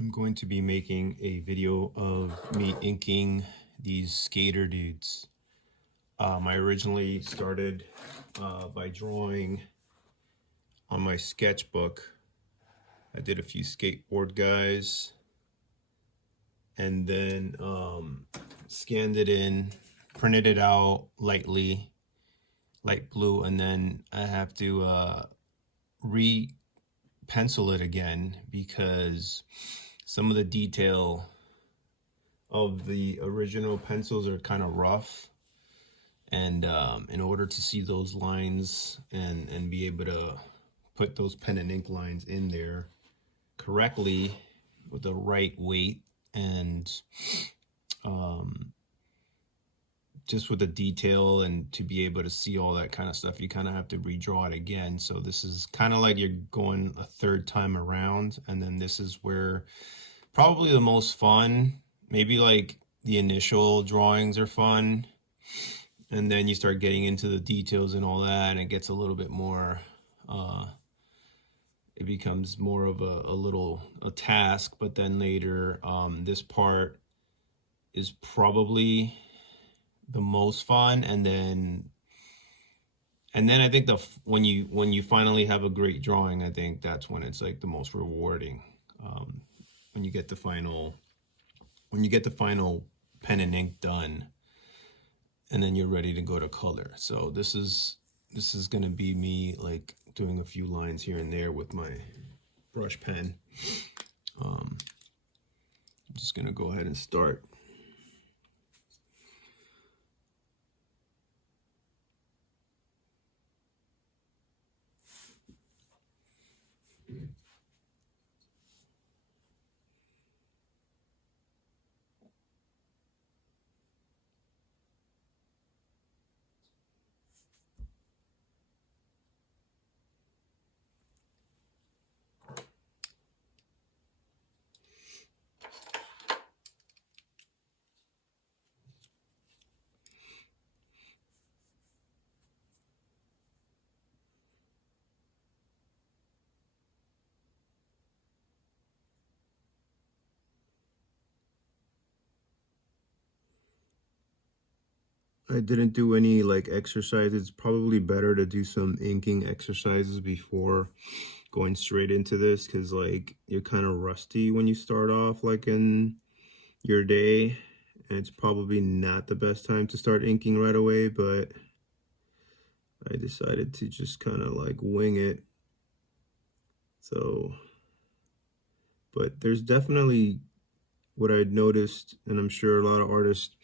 I'm going to be making a video of me inking these skater dudes. I originally started by drawing on my sketchbook. I did a few skateboard guys and then scanned it in, printed it out lightly, light blue, and then I have to re-pencil it again because some of the detail of the original pencils are kind of rough, and in order to see those lines and be able to put those pen and ink lines in there correctly with the right weight and just with the detail, and to be able to see all that kind of stuff, you kind of have to redraw it again. So this is kind of like you're going a third time around, and then this is where probably the most fun, maybe like the initial drawings are fun, and then you start getting into the details and all that, and it gets a little bit more it becomes more of a task. But then later, this part is probably the most fun, and then I think when you finally have a great drawing, I think that's when it's like the most rewarding, when you get the final pen and ink done, and then you're ready to go to color. So this is gonna be me like doing a few lines here and there with my brush pen. I'm just gonna go ahead and start. I didn't do any like exercises. It's probably better to do some inking exercises before going straight into this, because like you're kind of rusty when you start off like in your day, and it's probably not the best time to start inking right away. But I decided to just kind of like wing it. So, but there's definitely what I'd noticed, and I'm sure a lot of artists,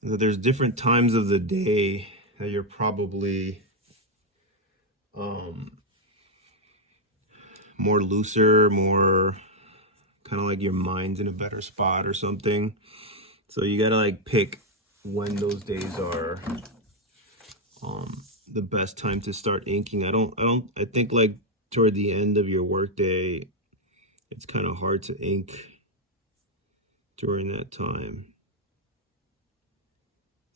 that there's different times of the day that you're probably more looser, more kind of like your mind's in a better spot or something. So you gotta like pick when those days are the best time to start inking. I think like toward the end of your workday, it's kind of hard to ink during that time.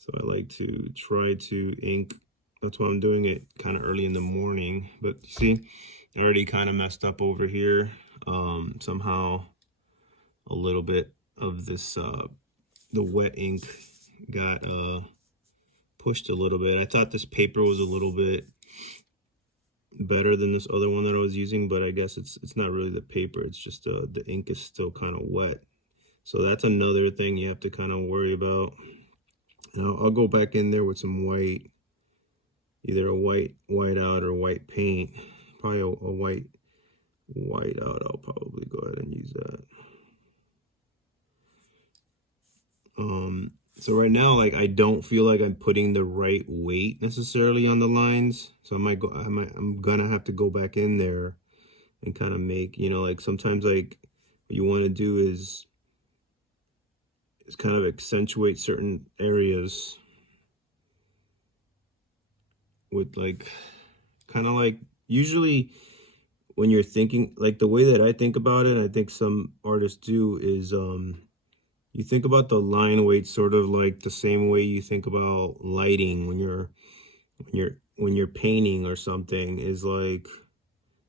So I like to try to ink. That's why I'm doing it kind of early in the morning. But you see, I already kind of messed up over here. Somehow a little bit of this, the wet ink got pushed a little bit. I thought this paper was a little bit better than this other one that I was using, but I guess it's not really the paper. It's just the ink is still kind of wet. So that's another thing you have to kind of worry about. Now I'll go back in there with some white, either a white out or white paint. Probably a white out. I'll probably go ahead and use that. So right now, like, I don't feel like I'm putting the right weight necessarily on the lines. So I'm gonna have to go back in there and kind of make, you know, like sometimes like what you want to do is kind of accentuate certain areas with like, kind of like, usually when you're thinking, like the way that I think about it, I think some artists do, is you think about the line weight sort of like the same way you think about lighting when you're painting or something. Is like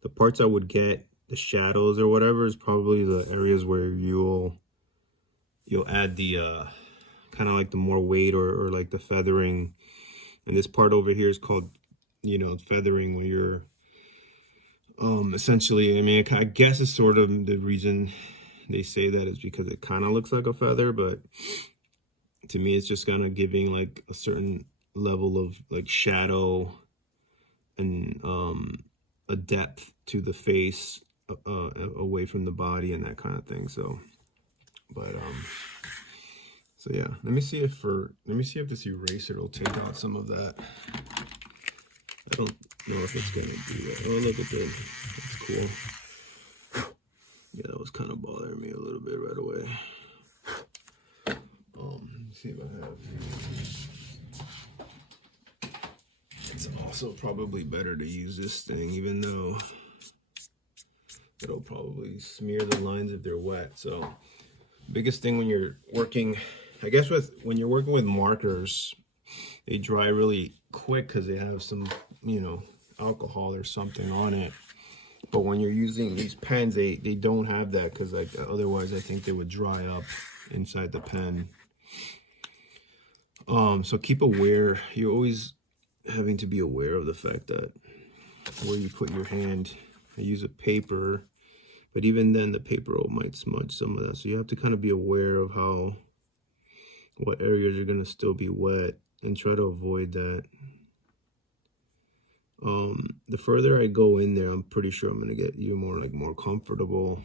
the parts I would get the shadows or whatever is probably the areas where you'll add the kind of like the more weight or like the feathering. And this part over here is called, you know, feathering, when you're essentially, I mean, I guess it's sort of the reason they say that is because it kind of looks like a feather, but to me it's just kind of giving like a certain level of like shadow and a depth to the face, away from the body and that kind of thing. So but so yeah, let me see if this eraser will take out some of that. I don't know if it's gonna do that. Oh, look at this. That's cool. Yeah, that was kind of bothering me a little bit right away. Let's see if I have. It's also probably better to use this thing, even though it'll probably smear the lines if they're wet. So biggest thing when you're working, I guess when you're working with markers, they dry really quick because they have some, you know, alcohol or something on it. But when you're using these pens, they don't have that, because like otherwise I think they would dry up inside the pen. So keep aware. You're always having to be aware of the fact that where you put your hand. I use a paper, but even then the paper might smudge some of that. So you have to kind of be aware of what areas are going to still be wet and try to avoid that. The further I go in there, I'm pretty sure I'm going to get you more comfortable.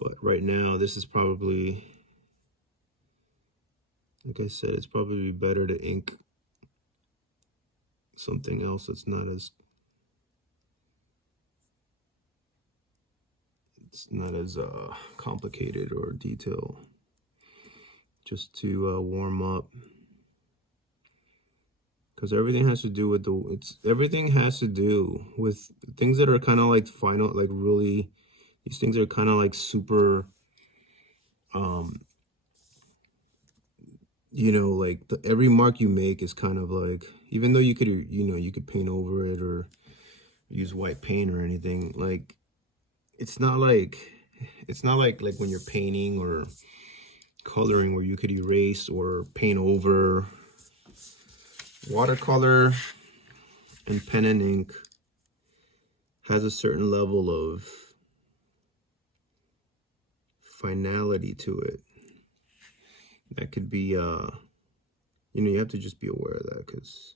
But right now, this is probably, like I said, it's probably better to ink something else that's not as, complicated or detailed, just to warm up. Because everything has to do with everything has to do with things that are kind of like final, like really, these things are kind of like super, you know, like every mark you make is kind of like, even though you could, you know, you could paint over it or use white paint or anything, like it's not like when you're painting or coloring where you could erase or paint over. Watercolor and pen and ink has a certain level of finality to it. That could be, you know, you have to just be aware of that, because,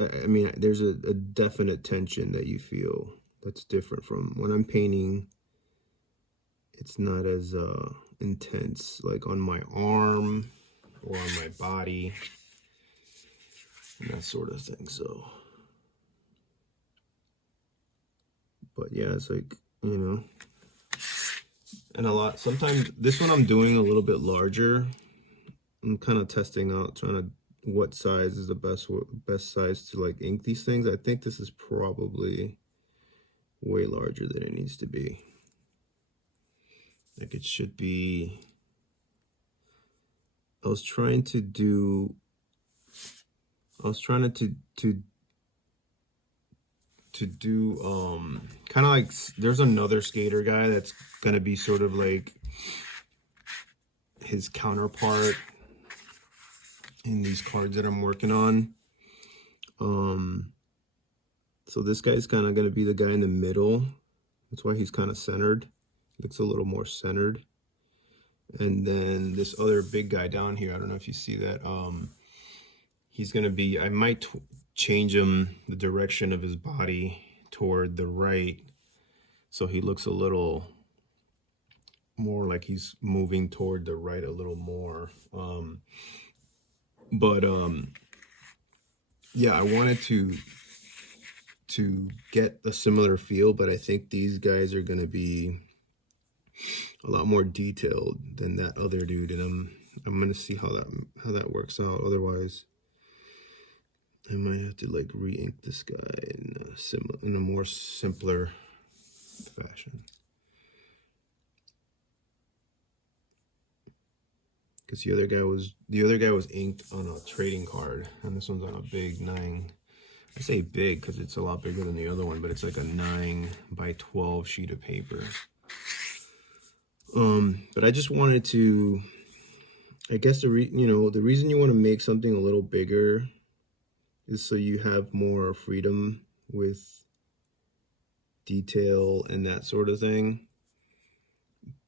I mean, there's a definite tension that you feel that's different from when I'm painting. It's not as intense, like on my arm or on my body and that sort of thing. So, but yeah, it's like, you know, and sometimes this one I'm doing a little bit larger. I'm kind of testing out, what size is the best size to like ink these things. I think this is probably way larger than it needs to be. Like it should be. I was trying to do kind of like, there's another skater guy that's gonna be sort of like his counterpart in these cards that I'm working on. So this guy's kind of going to be the guy in the middle. That's why he's kind of centered. Looks a little more centered. And then this other big guy down here, I don't know if you see that. He's going to be, I might change him, the direction of his body toward the right, so he looks a little more like he's moving toward the right a little more. Yeah, I wanted to get a similar feel, but I think these guys are going to be a lot more detailed than that other dude, and I'm going to see how that works out. Otherwise, I might have to like re-ink this guy in a more simpler fashion. Because the other guy was inked on a trading card, and this one's on a big I say big because it's a lot bigger than the other one, but it's like a 9 by 12 sheet of paper. But I just wanted to, I guess the reason you want to make something a little bigger is so you have more freedom with detail and that sort of thing.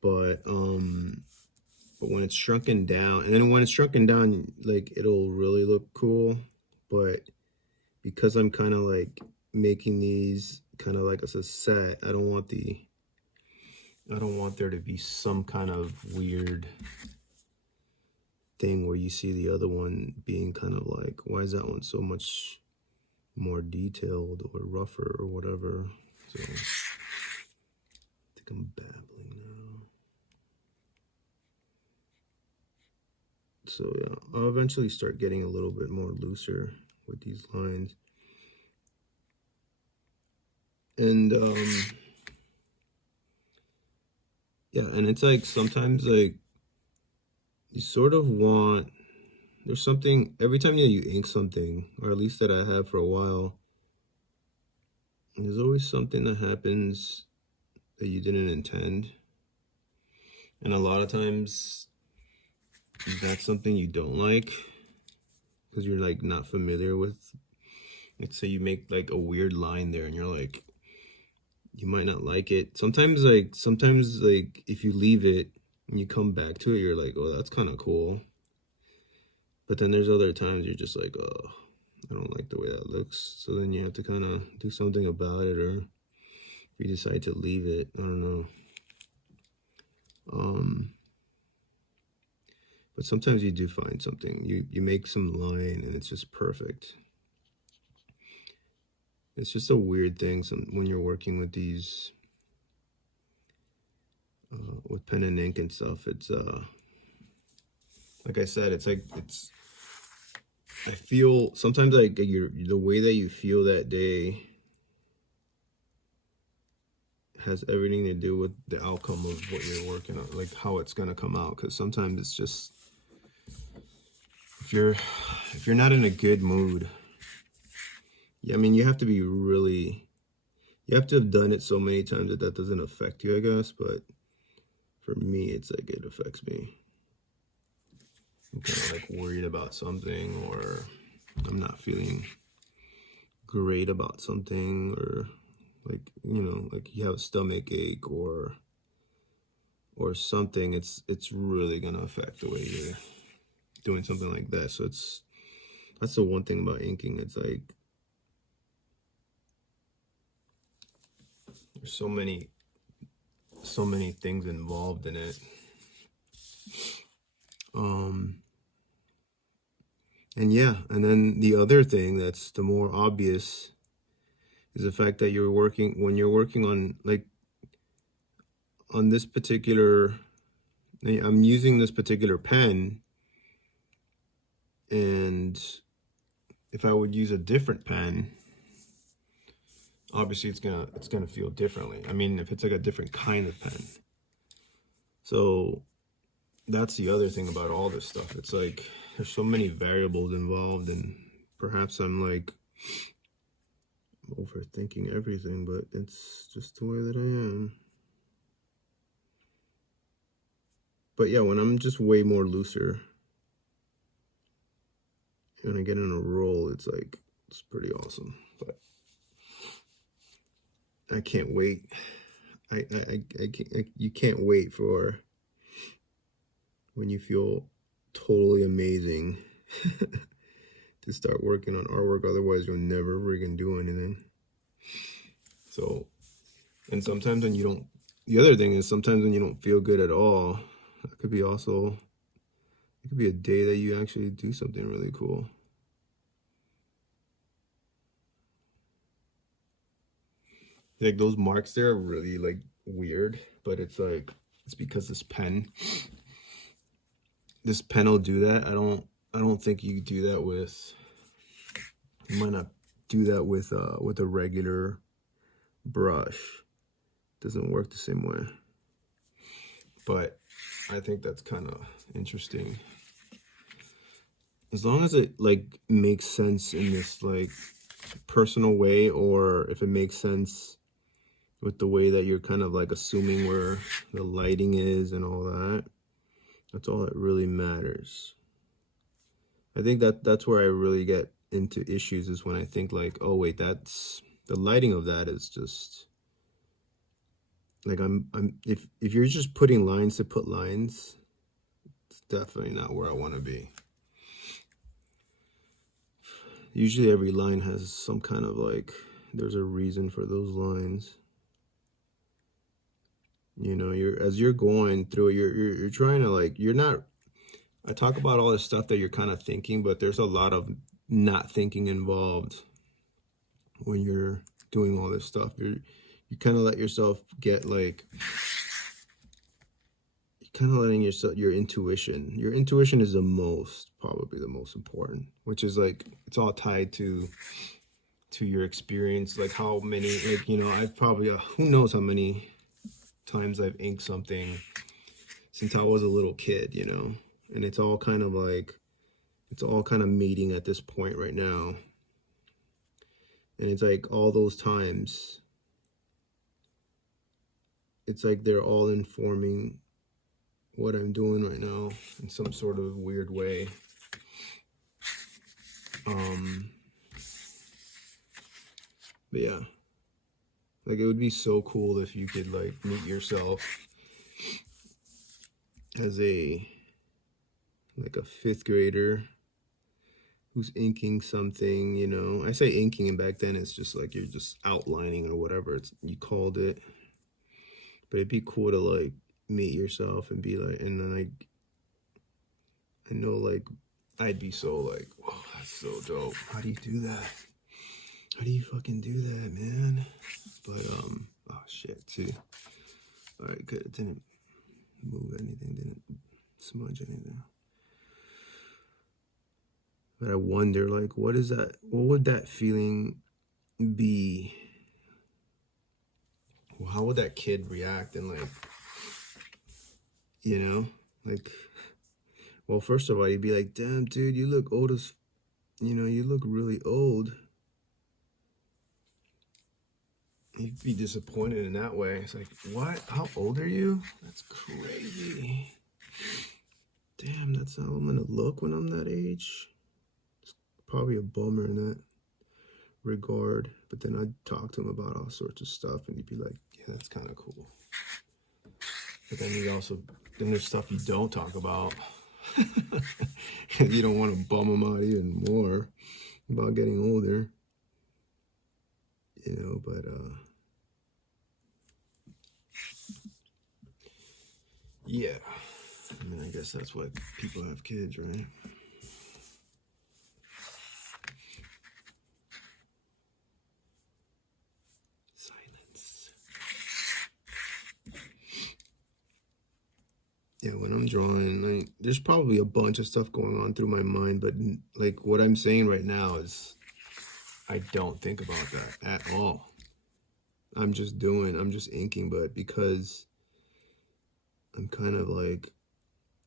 But when it's shrunken down, and then when it's shrunken down, like it'll really look cool. But because I'm kind of like making these kind of like as a set, I don't want there to be some kind of weird thing where you see the other one being kind of like, why is that one so much more detailed or rougher or whatever? So I think I'm babbling now. So yeah, I'll eventually start getting a little bit more looser with these lines. And yeah, and it's like sometimes like you sort of want, there's something every time you ink something, or at least that I have for a while, there's always something that happens that you didn't intend. And a lot of times that's something you don't like because you're like not familiar with. Let's say you make like a weird line there and you're like, you might not like it. Sometimes if you leave it and you come back to it, you're like, oh, that's kind of cool. But then there's other times you're just like, oh, I don't like the way that looks. So then you have to kind of do something about it, or if you decide to leave it, I don't know. But sometimes you do find something. You make some line and it's just perfect. It's just a weird thing when you're working with these, with pen and ink and stuff. It's like I said, I feel sometimes like the way that you feel that day has everything to do with the outcome of what you're working on, like how it's gonna come out. Because sometimes it's just, if you're not in a good mood, yeah, I mean, you have to have done it so many times that doesn't affect you, I guess. But for me, it's like it affects me. I'm kind of like worried about something, or I'm not feeling great about something, or like, like you have a stomach ache or something. It's really gonna affect the way you're doing something like that. So that's the one thing about inking. It's like there's so many things involved in it. And yeah, and then the other thing that's the more obvious is the fact that when you're working on, like, on this particular, I'm using this particular pen, and if I would use a different pen, obviously it's gonna feel differently. I mean, if it's like a different kind of pen. So that's the other thing about all this stuff. It's like there's so many variables involved, and perhaps I'm like overthinking everything, but it's just the way that I am. But yeah, when I'm just way more looser and I get in a roll, it's pretty awesome. But I can't wait. You can't wait for when you feel totally amazing to start working on artwork. Otherwise, you'll never friggin' do anything. So, and sometimes when you don't, the other thing is sometimes when you don't feel good at all, it could be a day that you actually do something really cool. Like those marks there are really like weird, but it's because this pen will do that. I don't think you do that with, you might not do that with a regular brush. It doesn't work the same way. But I think that's kind of interesting. As long as it like makes sense in this like personal way, or if it makes sense with the way that you're kind of like assuming where the lighting is and all that. That's all that really matters. I think that's where I really get into issues, is when I think like, oh wait, that's the lighting of that is just like, if you're just putting lines to put lines, it's definitely not where I want to be. Usually every line has some kind of like, there's a reason for those lines. You know, as you're going through it, you're trying to like, you're not, I talk about all this stuff that you're kind of thinking, but there's a lot of not thinking involved when you're doing all this stuff. You kind of let yourself get like, you're kind of letting yourself, your intuition is probably the most important, which is like, it's all tied to your experience, like how many, like, you know, I've probably, who knows how many times I've inked something since I was a little kid, you know, and it's all kind of like, it's all kind of meeting at this point right now. And it's like all those times, it's like they're all informing what I'm doing right now in some sort of weird way. But yeah, like it would be so cool if you could like meet yourself as like a 5th grader who's inking something, you know. I say inking, and back then it's just like you're just outlining or whatever you called it. But it'd be cool to like meet yourself and be like, and then like, I know like I'd be so like, whoa, that's so dope. How do you do that? How do you fucking do that, man? But oh shit, too. All right, good. It didn't move anything, didn't smudge anything. But I wonder, like, what would that feeling be? Well, how would that kid react? And like, you know, like, well, first of all, you'd be like, damn, dude, you look old as, you know, you look really old. You'd be disappointed in that way. It's like, what? How old are you? That's crazy. Damn, that's how I'm gonna look when I'm that age. It's probably a bummer in that regard. But then I'd talk to him about all sorts of stuff, and he'd be like, yeah, that's kind of cool. But then then there's stuff you don't talk about. You don't want to bum him out even more about getting older. You know, but yeah. I mean, I guess that's why people have kids, right? Silence. Yeah, when I'm drawing, like, there's probably a bunch of stuff going on through my mind, but like what I'm saying right now is I don't think about that at all. I'm just inking, but because I'm kind of like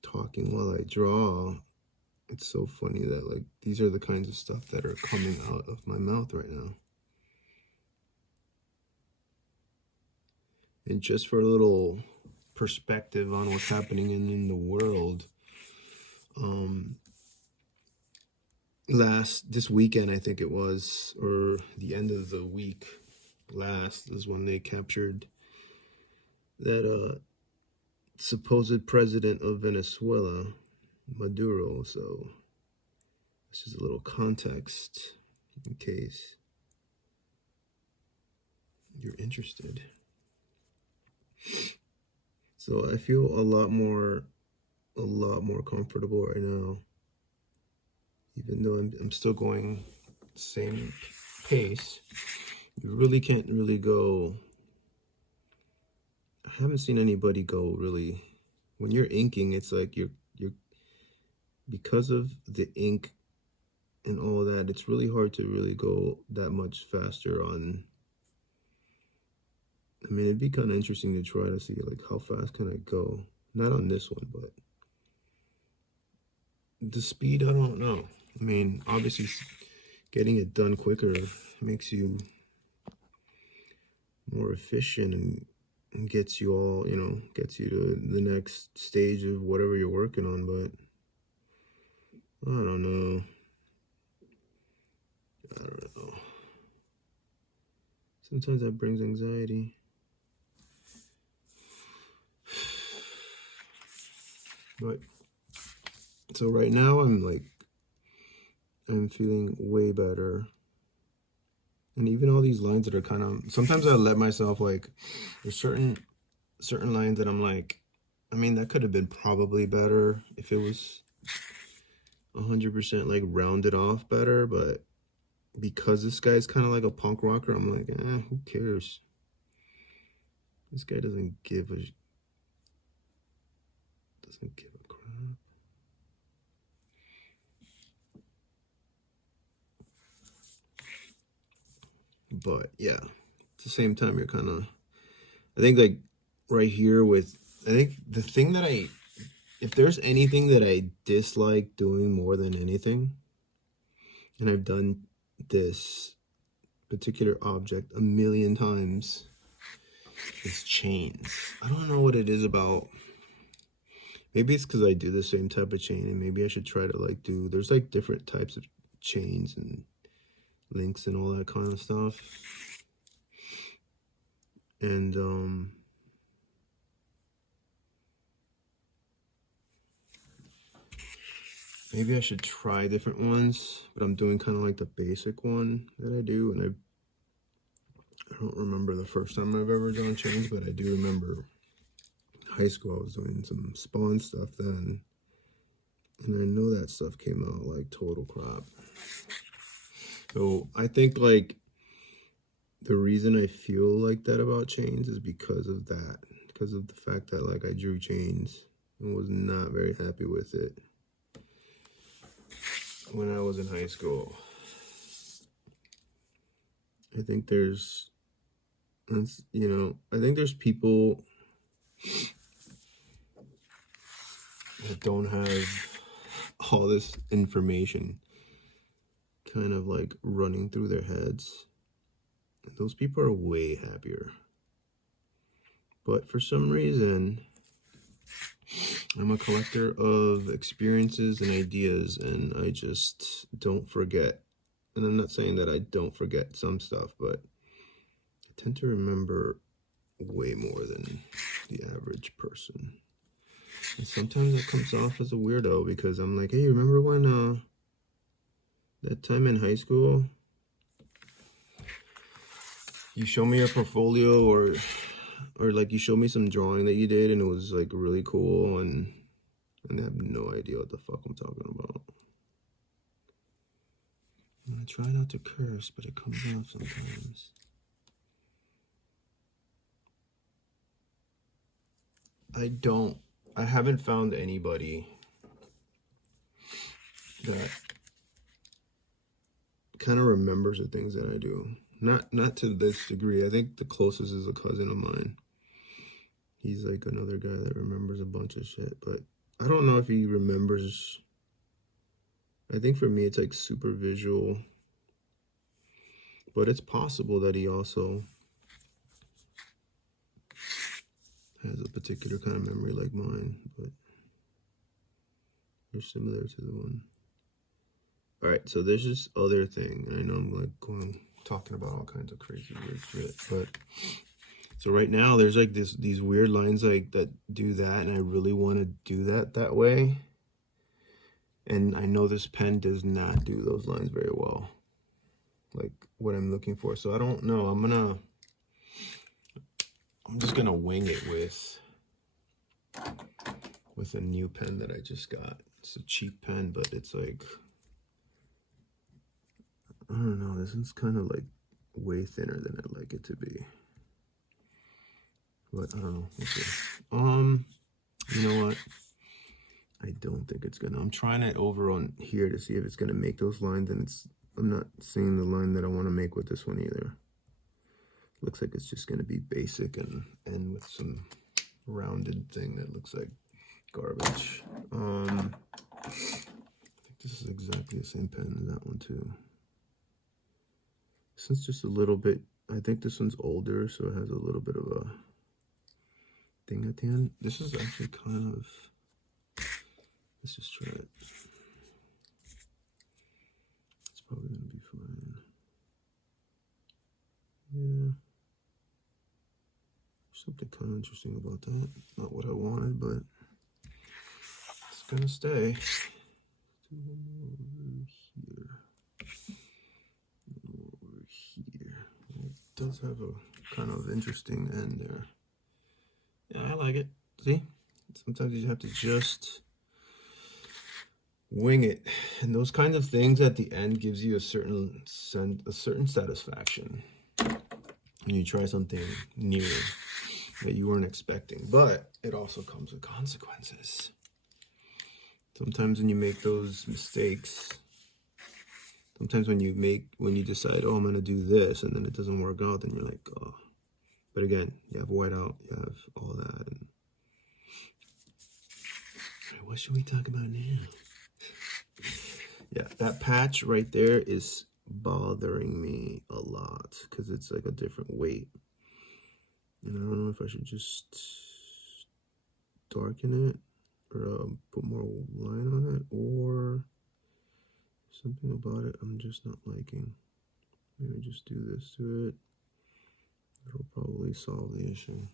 talking while I draw, it's so funny that like these are the kinds of stuff that are coming out of my mouth right now. And just for a little perspective on what's happening in the world, this weekend, I think it was, or the end of the week last, is when they captured that supposed president of Venezuela, Maduro. So this is a little context in case you're interested. So I feel a lot more comfortable right now, even though I'm still going the same pace. You really can't really go. I haven't seen anybody go really. When you're inking, it's like you're because of the ink and all that, it's really hard to really go that much faster on. I mean, it'd be kind of interesting to try to see like how fast can I go. Not on this one, but the speed, I don't know. I mean, obviously getting it done quicker makes you more efficient and gets you all, you know, gets you to the next stage of whatever you're working on. But I don't know. Sometimes that brings anxiety. But so right now I'm feeling way better. And even all these lines that are kind of, sometimes I let myself, like, there's certain lines that I'm like, I mean, that could have been probably better if it was 100% like rounded off better, but because this guy's kind of like a punk rocker, I'm like, who cares? This guy doesn't give a crap. But yeah, at the same time, you're kind of, I think, like right here with, I think the thing that if there's anything that I dislike doing more than anything, and I've done this particular object a million times, is chains. I don't know what it is about. Maybe it's because I do the same type of chain, and maybe I should try to like do, there's like different types of chains and links and all that kind of stuff. And maybe I should try different ones, but I'm doing kind of like the basic one that I do, and I don't remember the first time I've ever done chains, but I do remember high school I was doing some Spawn stuff then, and I know that stuff came out like total crap. So I think like the reason I feel like that about chains is because of that, because of the fact that like I drew chains and was not very happy with it when I was in high school. I think there's, you know, I think there's people that don't have all this information kind of like running through their heads. Those people are way happier. But for some reason, I'm a collector of experiences and ideas, and I just don't forget. And I'm not saying that I don't forget some stuff, but I tend to remember way more than the average person. And sometimes that comes off as a weirdo, because I'm like, hey, remember when that time in high school you show me a portfolio, or like you showed me some drawing that you did and it was like really cool, and I have no idea what the fuck I'm talking about. And I try not to curse, but it comes out sometimes. I haven't found anybody that kind of remembers the things that I do. Not to this degree. I think the closest is a cousin of mine. He's like another guy that remembers a bunch of shit, but I don't know if he remembers. I think for me it's like super visual, but it's possible that he also has a particular kind of memory like mine, but they're similar to the one. All right, so there's this other thing, and I know I'm like talking about all kinds of crazy weird shit, but so right now there's like these weird lines like that do that, and I really want to do that way. And I know this pen does not do those lines very well, like what I'm looking for. So I don't know. I'm just gonna wing it with a new pen that I just got. It's a cheap pen, but it's like, I don't know, this one's kind of like way thinner than I'd like it to be. But I don't know. Okay. You know what? I don't think it's gonna. I'm trying it over on here to see if it's gonna make those lines, and I'm not seeing the line that I want to make with this one either. Looks like it's just gonna be basic and with some rounded thing that looks like garbage. I think this is exactly the same pen as that one too. This one's just a little bit, I think this one's older, so it has a little bit of a thing at the end. This is actually kind of, let's just try it. It's probably gonna be fine. Yeah. Something kind of interesting about that. Not what I wanted, but it's gonna stay. Over here. Over here. It does have a kind of interesting end there. Yeah, I like it. See? Sometimes you have to just wing it. And those kinds of things at the end gives you a certain satisfaction when you try something new that you weren't expecting. But it also comes with consequences. Sometimes when you make those mistakes, sometimes when you decide, oh, I'm gonna do this, and then it doesn't work out, then you're like, oh. But again, you have whiteout, you have all that. And what should we talk about now? Yeah, that patch right there is bothering me a lot because it's like a different weight. And I don't know if I should just darken it or put more line on it, or something about it I'm just not liking. Maybe just do this to it. It'll probably solve the issue.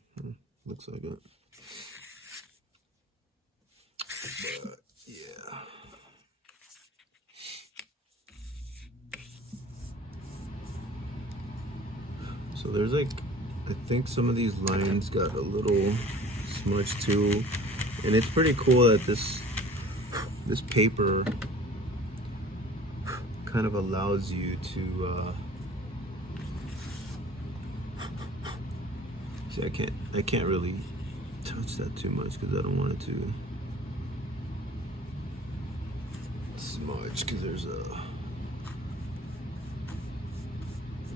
Looks like it. But yeah. So there's like, I think some of these lines got a little smudged too. And it's pretty cool that this paper kind of allows you to see, I can't really touch that too much because I don't want it to smudge because there's a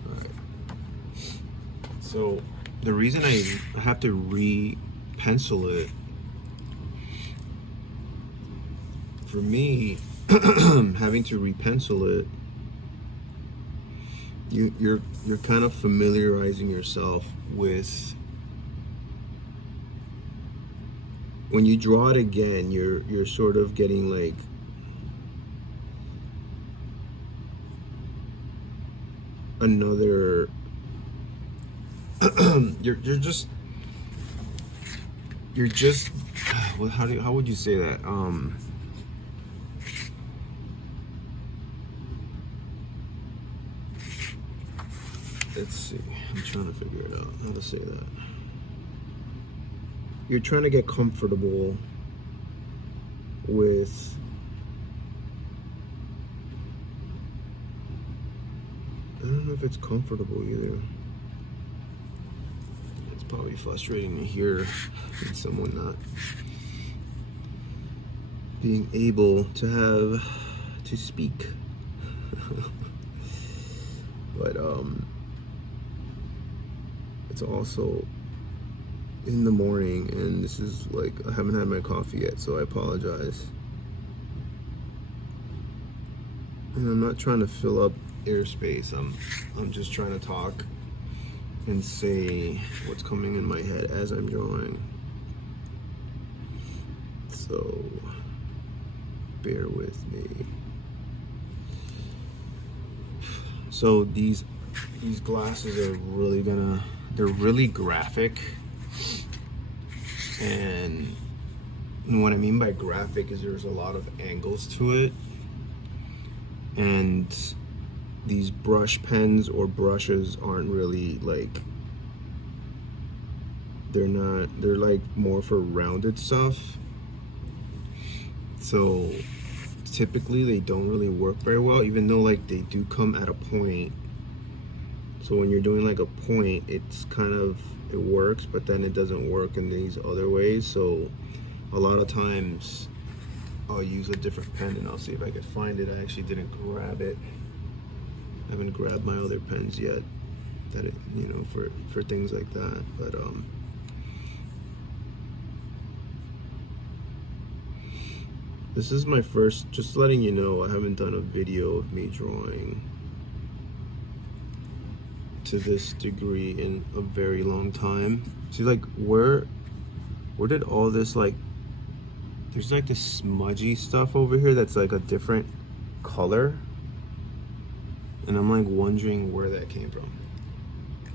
alright. So the reason I have to re-pencil it, for me, having to re-pencil it, you're kind of familiarizing yourself with, when you draw it again, you're sort of getting like another you're just well, how would you say that? Let's see, I'm trying to figure it out how to say that. You're trying to get comfortable with I don't know if it's comfortable either. It's probably frustrating to hear someone not being able to speak. But it's also in the morning, and this is like, I haven't had my coffee yet, so I apologize. And I'm not trying to fill up airspace. I'm just trying to talk and say what's coming in my head as I'm drawing. So bear with me. So these glasses are really they're really graphic. And what I mean by graphic is there's a lot of angles to it. And these brush pens or brushes aren't really like, they're like more for rounded stuff. So typically they don't really work very well, even though like they do come at a point. So when you're doing like a point, it's kind of, it works, but then it doesn't work in these other ways. So a lot of times I'll use a different pen, and I'll see if I can find it. I actually didn't grab it. I haven't grabbed my other pens yet, that it, you know, for things like that. But this is my first, just letting you know, I haven't done a video of me drawing. to this degree in a very long time. See, like, where did all this, like, there's like this smudgy stuff over here that's like a different color, and I'm like wondering where that came from.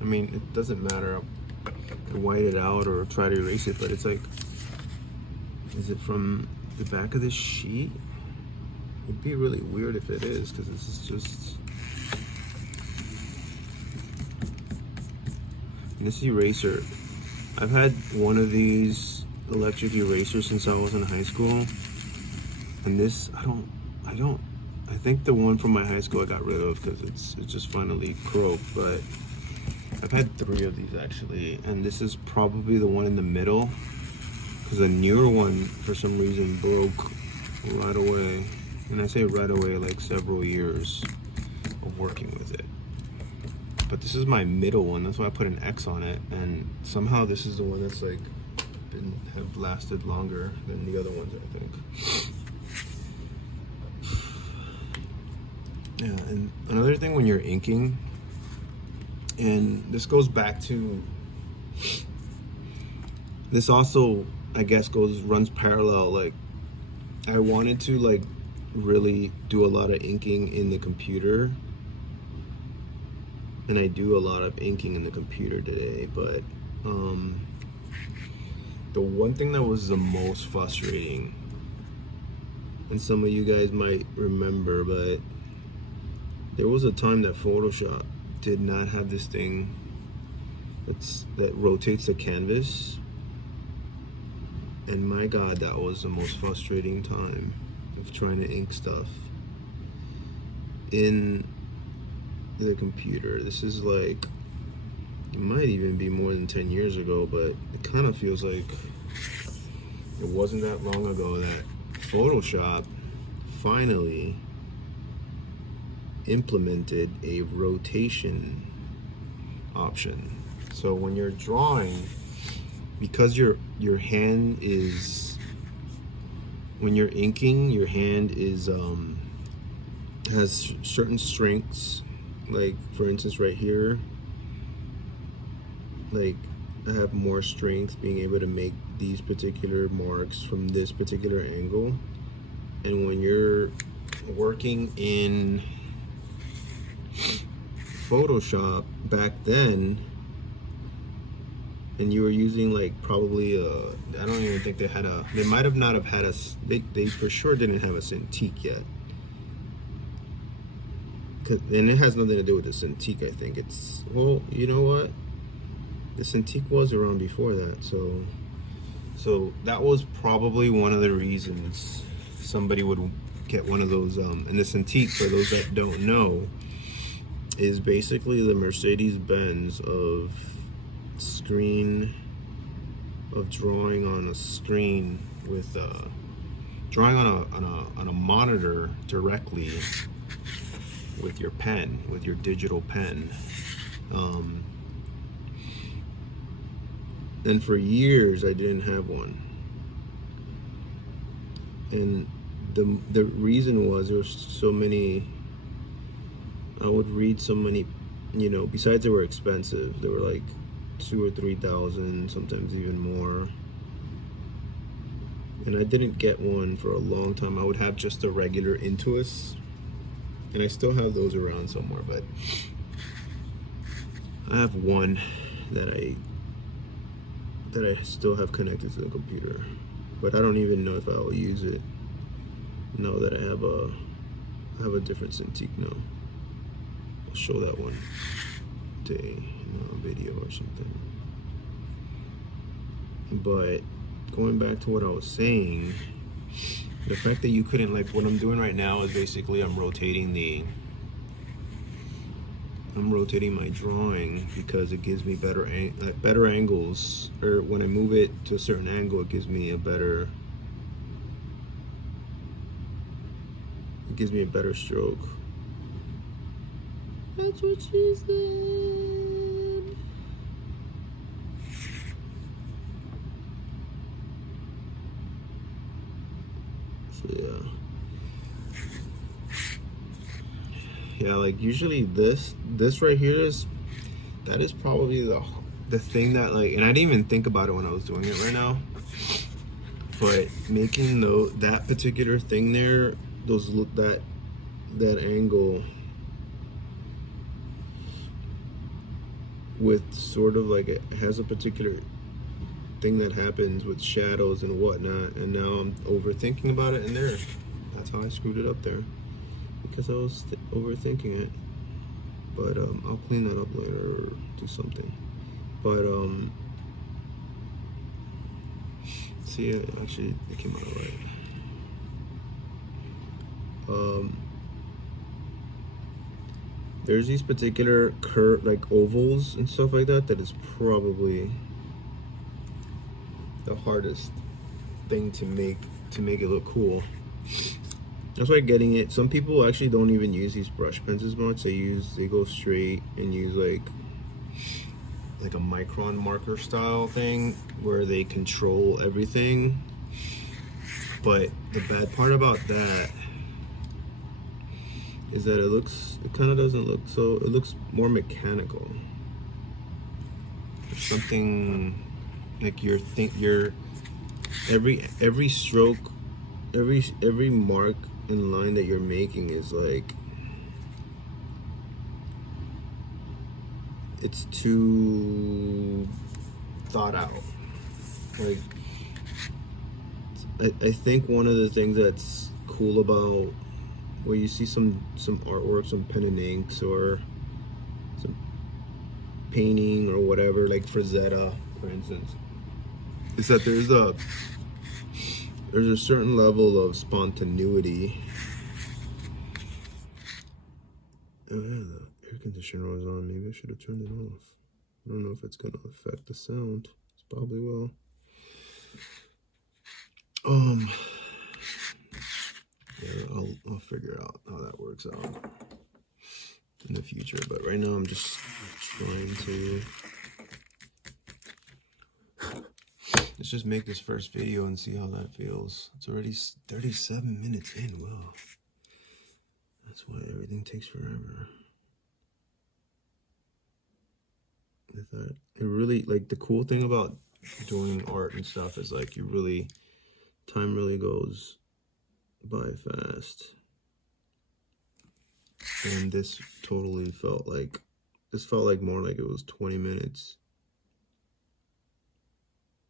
I mean, it doesn't matter. I white it out or try to erase it, but it's like, is it from the back of this sheet? It'd be really weird if it is, because this is just, and this eraser, I've had one of these electric erasers since I was in high school, and this, I think the one from my high school I got rid of because it's just finally croaked, but I've had 3 of these actually, and this is probably the one in the middle, because the newer one for some reason broke right away. And I say right away, like several years of working with it. But this is my middle one, that's why I put an X on it, and somehow this is the one that's like have lasted longer than the other ones, I think. Yeah, and another thing when you're inking, and this goes back to, this also, I guess, runs parallel, like, I wanted to, like, really do a lot of inking in the computer, and I do a lot of inking in the computer today, but the one thing that was the most frustrating, and some of you guys might remember, but there was a time that Photoshop did not have this thing that rotates the canvas, and my God, that was the most frustrating time of trying to ink stuff in the computer. This is like, it might even be more than 10 years ago, but it kind of feels like it wasn't that long ago that Photoshop finally implemented a rotation option. So when you're drawing, because your hand is, when you're inking, your hand is has certain strengths. Like, for instance, right here, like, I have more strength being able to make these particular marks from this particular angle. And when you're working in Photoshop back then, and you were using like probably I don't even think they had they might have not have had they for sure didn't have a Cintiq yet. And it has nothing to do with the Cintiq, I think. It's, well, you know what? The Cintiq was around before that, so that was probably one of the reasons somebody would get one of those. And the Cintiq, for those that don't know, is basically the Mercedes-Benz of drawing on a screen with drawing on a monitor directly with your pen, with your digital pen. And for years I didn't have one, and the reason was there were so many, I would read so many, you know, besides they were expensive, they were like 2,000 or 3,000, sometimes even more, and I didn't get one for a long time. I would have just a regular Intuos, and I still have those around somewhere, but I have one that I still have connected to the computer, but I don't even know if I will use it now that I have a different Cintiq now. I'll show that one day in a video or something. But going back to what I was saying, the fact that you couldn't, like, what I'm doing right now is basically I'm rotating my drawing because it gives me better angles, or when I move it to a certain angle, it gives me a better stroke. That's what she said. So yeah, like usually this right here is, that is probably the thing that, like, and I didn't even think about it when I was doing it right now, but making that particular thing there, that angle with sort of like, it has a particular thing that happens with shadows and whatnot, and now I'm overthinking about it, and that's how I screwed it up there, because I was overthinking it. But I'll clean that up later or do something. But see, actually it came out right. There's these particular like ovals and stuff like that is probably the hardest thing to make it look cool. That's why getting it, some people actually don't even use these brush pens as much. They go straight and use like a micron marker style thing where they control everything. But the bad part about that is that it kind of doesn't look so, it looks more mechanical. There's something like every stroke, every mark and line that you're making is like, it's too thought out. Like, I think one of the things that's cool about where you see some artwork, some pen and inks or some painting or whatever, like Frazetta, for instance, is that there's a certain level of spontaneity. Oh yeah, the air conditioner was on. Maybe I should have turned it off. I don't know if it's gonna affect the sound. It probably will. Yeah, I'll figure out how that works out in the future. But right now I'm just trying to let's just make this first video and see how that feels. It's already 37 minutes in. Wow. That's why everything takes forever. I thought it really, like, the cool thing about doing art and stuff is like time really goes by fast. And this totally felt like more like it was 20 minutes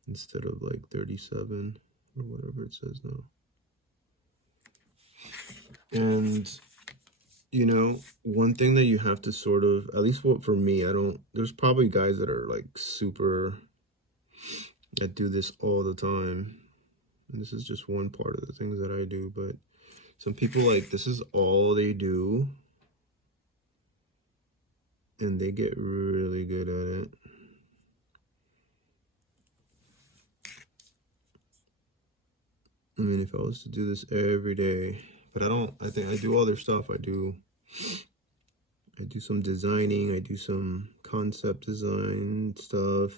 instead of like 37 or whatever it says now. And you know, one thing that you have to sort of, at least what for me, there's probably guys that are like that do this all the time. And this is just one part of the things that I do, but some people, like, this is all they do and they get really good at it. I mean, if I was to do this every day, but I think I do other stuff. I do some designing, I do some concept design stuff.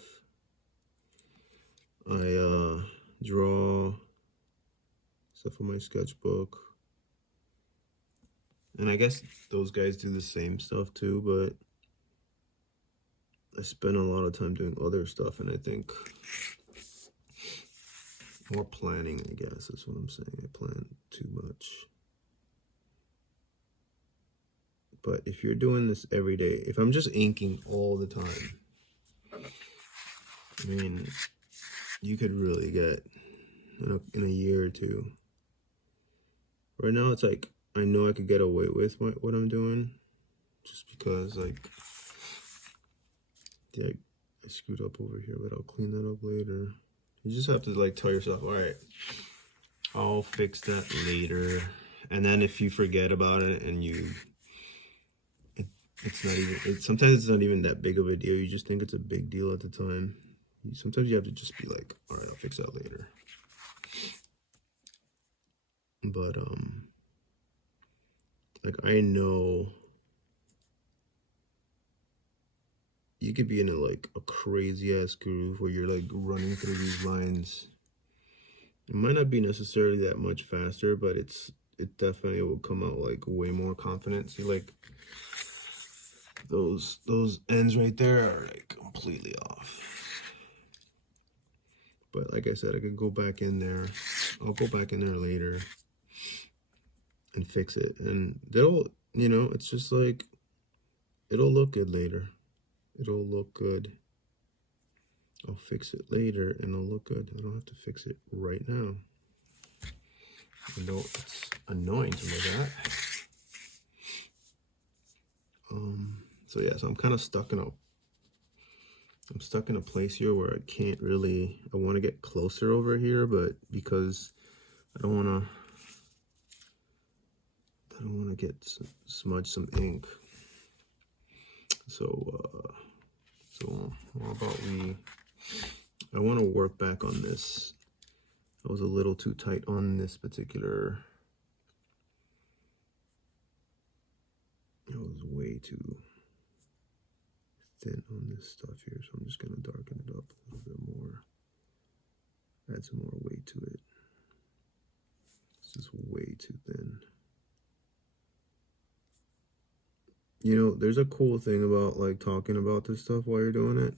I draw stuff on my sketchbook. And I guess those guys do the same stuff too, but I spend a lot of time doing other stuff, and I think more planning, I guess, is what I'm saying. I plan too much. But if you're doing this every day, if I'm just inking all the time, I mean, you could really get in a year or two. Right now, it's like, I know I could get away with what I'm doing just because, like, yeah, I screwed up over here, but I'll clean that up later. You just have to, like, tell yourself, all right, I'll fix that later. And then if you forget about it and it's not even, sometimes it's not even that big of a deal. You just think it's a big deal at the time. Sometimes you have to just be like, all right, I'll fix that later. But, like, I know you could be in a crazy ass groove where you're like running through these lines. It might not be necessarily that much faster, but it definitely will come out like way more confident. See, like, those ends right there are like completely off. But like I said, I could go back in there. I'll go back in there later and fix it. And they'll, you know, it's just like, it'll look good later. It'll look good. I'll fix it later and it'll look good. I don't have to fix it right now. I know it's annoying to look at. So yeah, so I'm kind of stuck in a place here where I can't really, I want to get closer over here, but because I don't want to get smudge some ink. So how about I want to work back on this. I was a little too tight on this particular, it was way too thin on this stuff here, so I'm just going to darken it up a little bit more, add some more weight to it. It's just way too thin. You know, there's a cool thing about like talking about this stuff while you're doing it.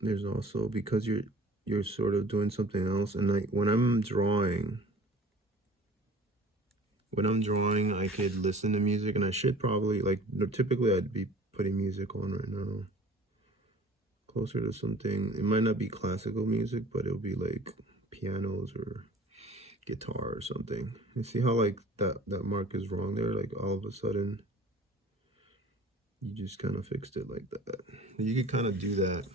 There's also, because you're sort of doing something else, and like when I'm drawing, I could listen to music, and I should probably, like, typically I'd be putting music on right now. Closer to something, it might not be classical music, but it'll be like pianos or guitar or something. You see how like that mark is wrong there? Like all of a sudden, you just kind of fixed it like that. You could kind of do that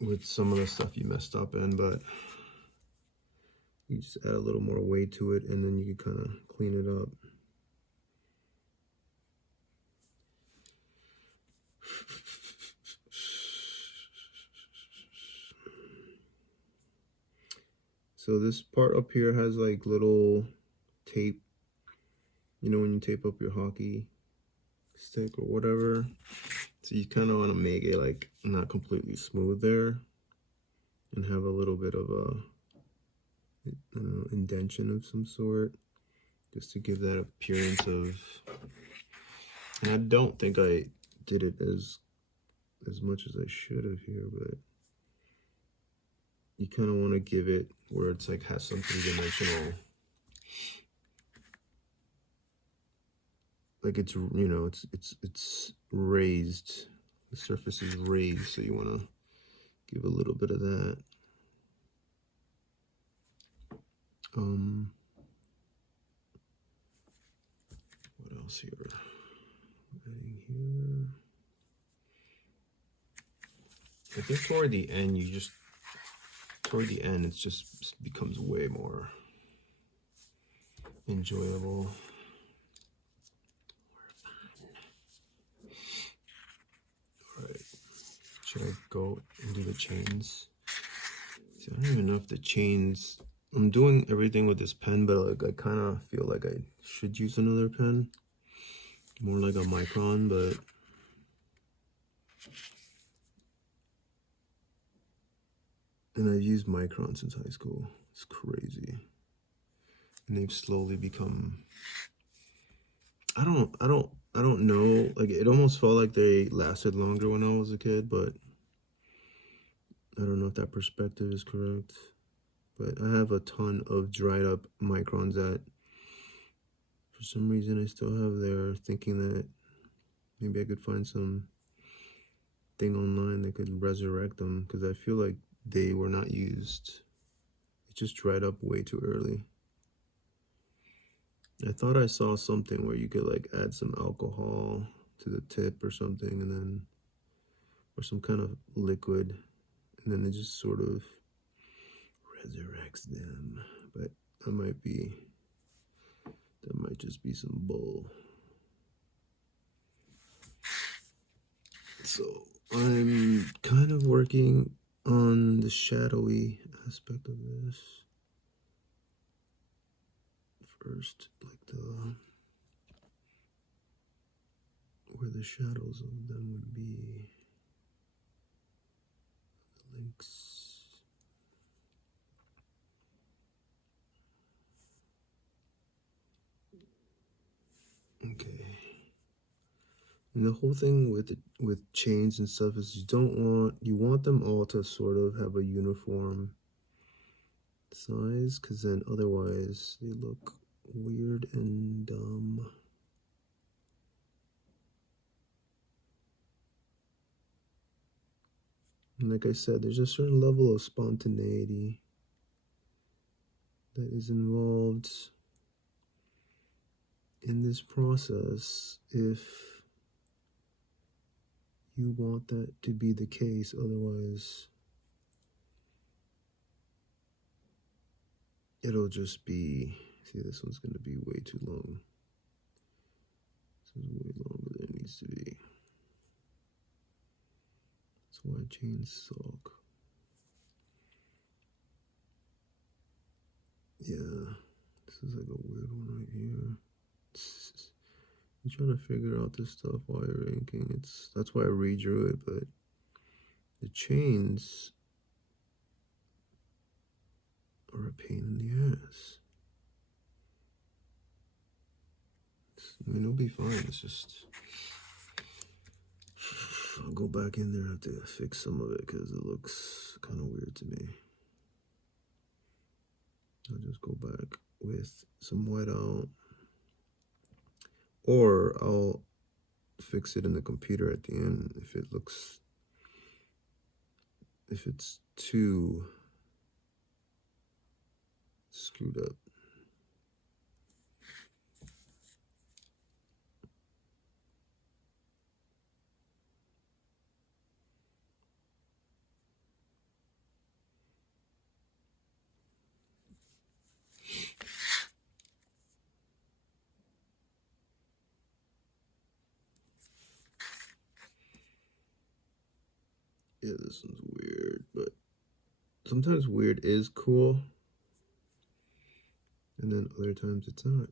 with some of the stuff you messed up in, but you just add a little more weight to it, and then you can kind of clean it up. So this part up here has like little tape, you know, when you tape up your hockey stick or whatever. So you kind of want to make it like not completely smooth there and have a little bit of a indentation of some sort, just to give that appearance of, and I don't think I did it as much as I should have here, but you kind of want to give it where it's like has some three-dimensional, like it's, you know, it's raised, the surface is raised, so you want to give a little bit of that. What else here? Adding here. I think toward the end, it just becomes way more enjoyable. All right, should I go and do the chains? See, I don't even know if the chains, I'm doing everything with this pen, but like I kind of feel like I should use another pen, more like a Micron, but and I've used Micron since high school. It's crazy. And they've slowly become, I don't know, like it almost felt like they lasted longer when I was a kid, but I don't know if that perspective is correct. But I have a ton of dried up Microns that for some reason I still have there, thinking that maybe I could find some thing online that could resurrect them, because I feel like they were not used. It just dried up way too early. I thought I saw something where you could like add some alcohol to the tip or something, and then, or some kind of liquid, and then it just sort of resurrects them. But that might just be some bull. So I'm kind of working on the shadowy aspect of this first, like where the shadows of them would be, the links. And the whole thing with chains and stuff is you want them all to sort of have a uniform size, because then otherwise they look weird and dumb. And like I said, there's a certain level of spontaneity that is involved in this process if you want that to be the case. Otherwise, it'll just be, see, this one's going to be way too long. This is way longer than it needs to be. That's why chains suck. Yeah, this is like a weird one right here. I'm trying to figure out this stuff while you're inking. That's why I redrew it, but the chains are a pain in the ass. I mean, it'll be fine. It's just, I'll go back in there and have to fix some of it because it looks kind of weird to me. I'll just go back with some white out, or I'll fix it in the computer at the end if it's too screwed up. Yeah, this one's weird, but sometimes weird is cool, and then other times it's not.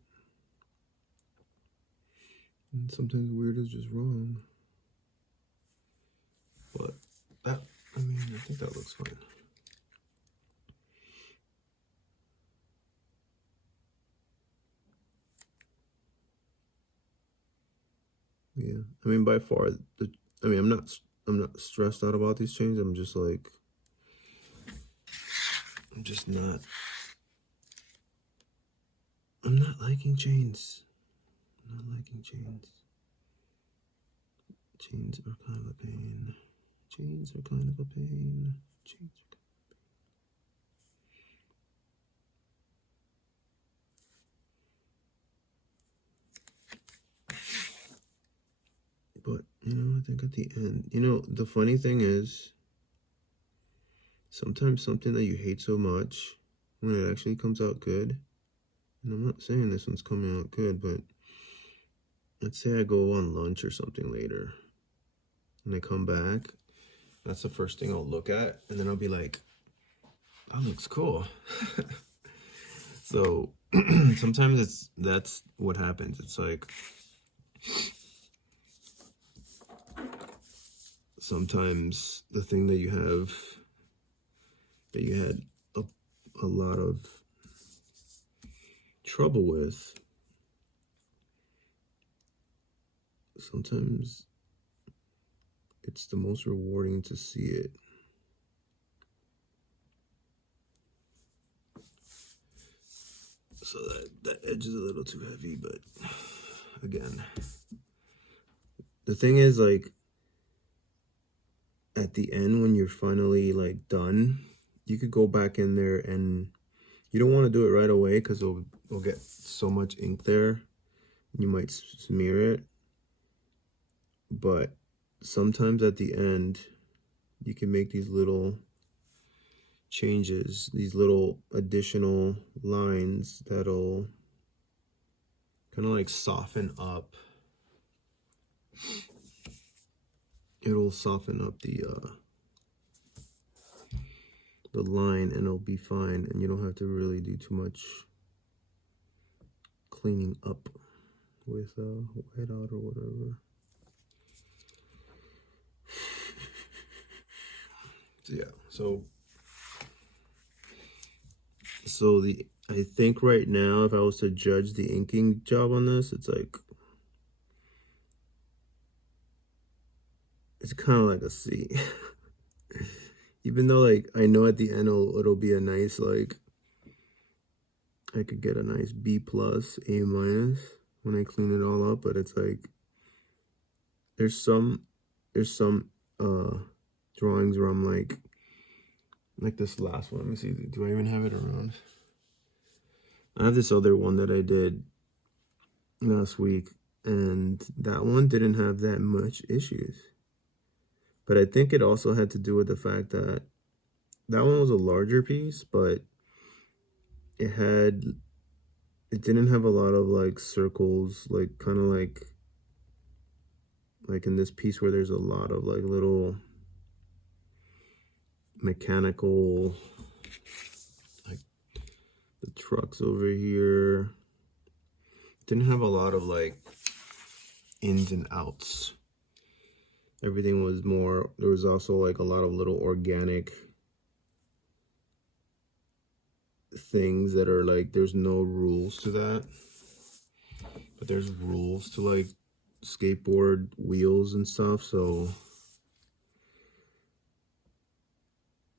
And sometimes weird is just wrong. But that, I mean, I think that looks fine. Yeah, I mean, by far, I'm not stressed out about these chains. I'm just I'm not liking chains. I'm not liking chains. Chains are kind of a pain. Chains are kind of a pain. Chains are kind of a pain. But, I think at the end, the funny thing is, sometimes something that you hate so much, when it actually comes out good, and I'm not saying this one's coming out good, but let's say I go on lunch or something later, and I come back, that's the first thing I'll look at, and then I'll be like, that looks cool. So sometimes that's what happens. It's like, sometimes the thing that you had a lot of trouble with, sometimes it's the most rewarding to see it. So that edge is a little too heavy, but again, the thing is, like, at the end when you're finally like done, you could go back in there, and you don't want to do it right away because it'll get so much ink there, you might smear it. But sometimes at the end, you can make these little changes, these little additional lines that'll kind of like soften up. It'll soften up the line, and it'll be fine, and you don't have to really do too much cleaning up with white out or whatever. So yeah, so I think right now, if I was to judge the inking job on this, it's like it's kind of like a C. Even though like I know at the end it'll be a nice, like I could get a nice B plus, A minus when I clean it all up, but it's like there's some drawings where I'm like this last one. Let me see, do I even have it around? I have this other one that I did last week, and that one didn't have that much issues. But I think it also had to do with the fact that that one was a larger piece, but it didn't have a lot of like circles, like kind of like in this piece where there's a lot of like little mechanical, like the trucks over here. Didn't have a lot of like ins and outs. Everything was more, there was also like a lot of little organic things that are like, there's no rules to that, but there's rules to like skateboard wheels and stuff, so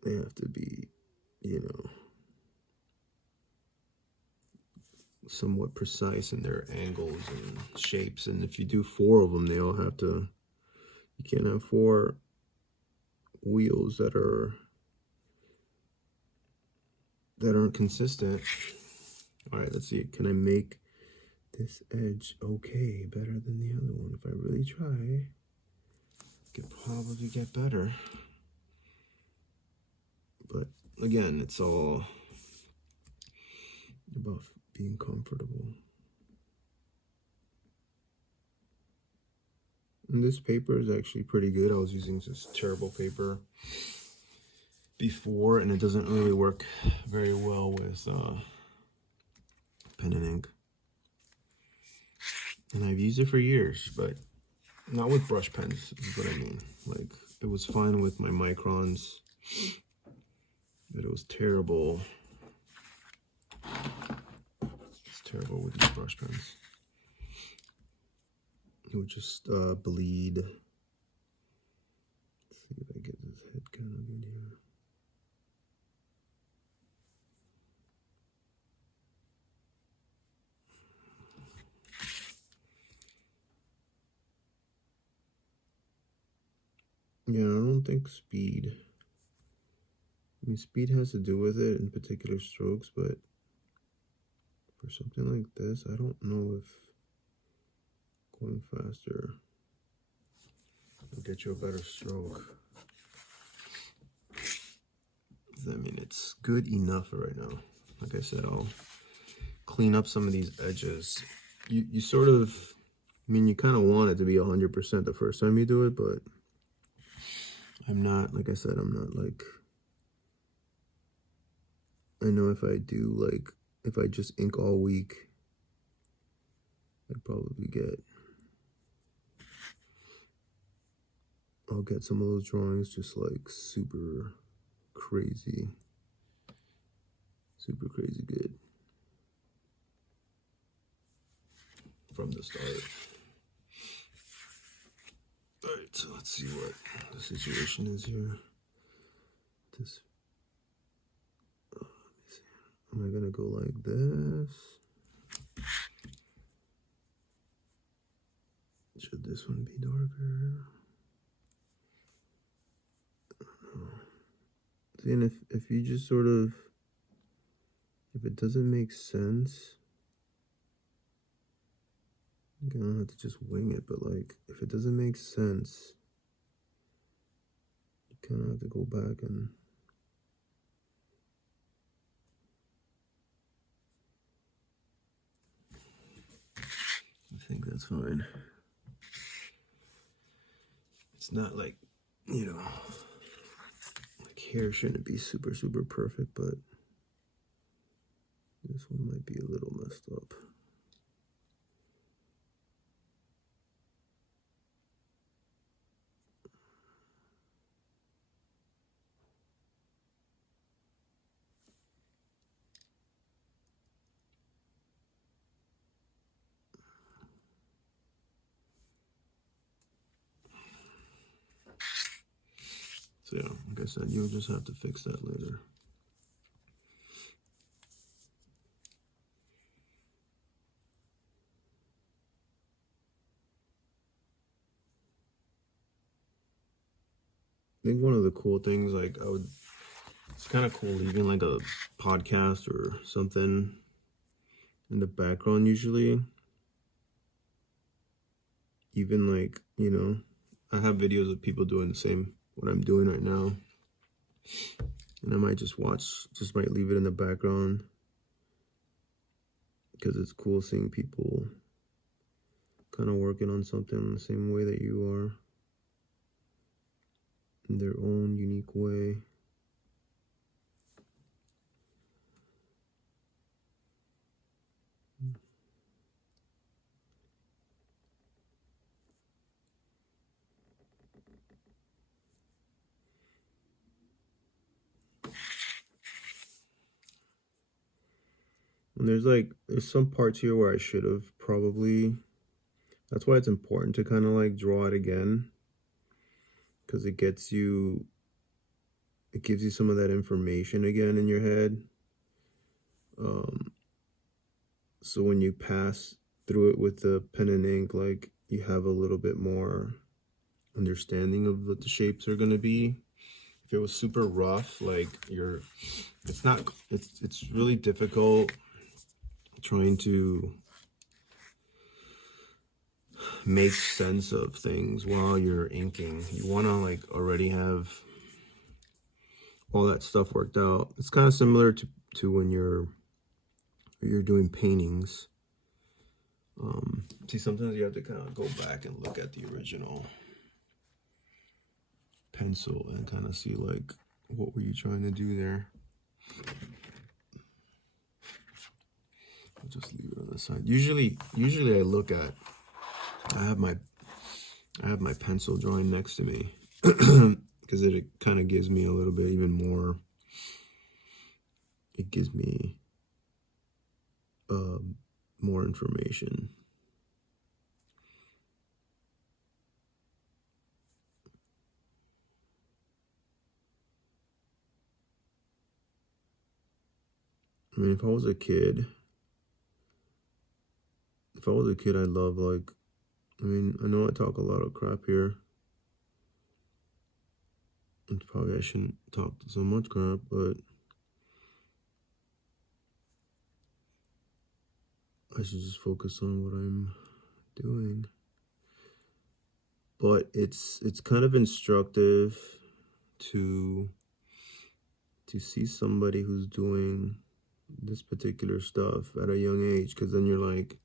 they have to be, you know, somewhat precise in their angles and shapes. And if you do 4 of them, they all have to, you can't have 4 wheels that aren't consistent. All right, let's see, can I make this edge okay, better than the other one? If I really try, I could probably get better. But again, it's all about being comfortable. And this paper is actually pretty good. I was using this terrible paper before, and it doesn't really work very well with pen and ink. And I've used it for years, but not with brush pens, is what I mean. Like, it was fine with my microns, but it was terrible. It's terrible with these brush pens. It would just bleed. Let's see if I get this head kind of in here. Yeah, I don't think speed. I mean, speed has to do with it in particular strokes, but for something like this, I don't know if going faster will get you a better stroke. I mean, it's good enough for right now. Like I said, I'll clean up some of these edges. You sort of, I mean, you kind of want it to be 100% the first time you do it, but I'm not, like I said, I'm not like, I know if I do, like, if I just ink all week, I'll get some of those drawings just like super crazy good from the start. All right, so let's see what the situation is here. This, let me see. Am I gonna go like this? Should this one be darker? I don't know. See, and if you just sort of, if it doesn't make sense, you're gonna have to just wing it, but like, if it doesn't make sense, you kind of have to go back and I think that's fine. It's not like, you know, like hair shouldn't be super perfect, but this one might be a little messed up. So yeah, like I said, you'll just have to fix that later. I think one of the cool things, like it's kind of cool leaving like a podcast or something in the background usually. Even like, I have videos of people doing the same, what I'm doing right now. And I might just might leave it in the background because it's cool seeing people kind of working on something the same way that you are in their own unique way. And there's some parts here where I should have probably, that's why it's important to kind of like draw it again, because it gives you some of that information again in your head. So when you pass through it with the pen and ink, like you have a little bit more understanding of what the shapes are going to be. If it was super rough, like it's really difficult trying to make sense of things while you're inking. You want to like already have all that stuff worked out. It's kind of similar to when you're doing paintings. See, sometimes you have to kind of go back and look at the original pencil and kind of see like what were you trying to do there. I'll just leave it on the side. Usually I have my pencil drawing next to me because it kind of gives me a little bit even more. It gives me more information. I mean, if I was a kid, I'd love like, I mean, I know I talk a lot of crap here. And probably I shouldn't talk so much crap, but I should just focus on what I'm doing. But it's kind of instructive to see somebody who's doing this particular stuff at a young age, because then you're like,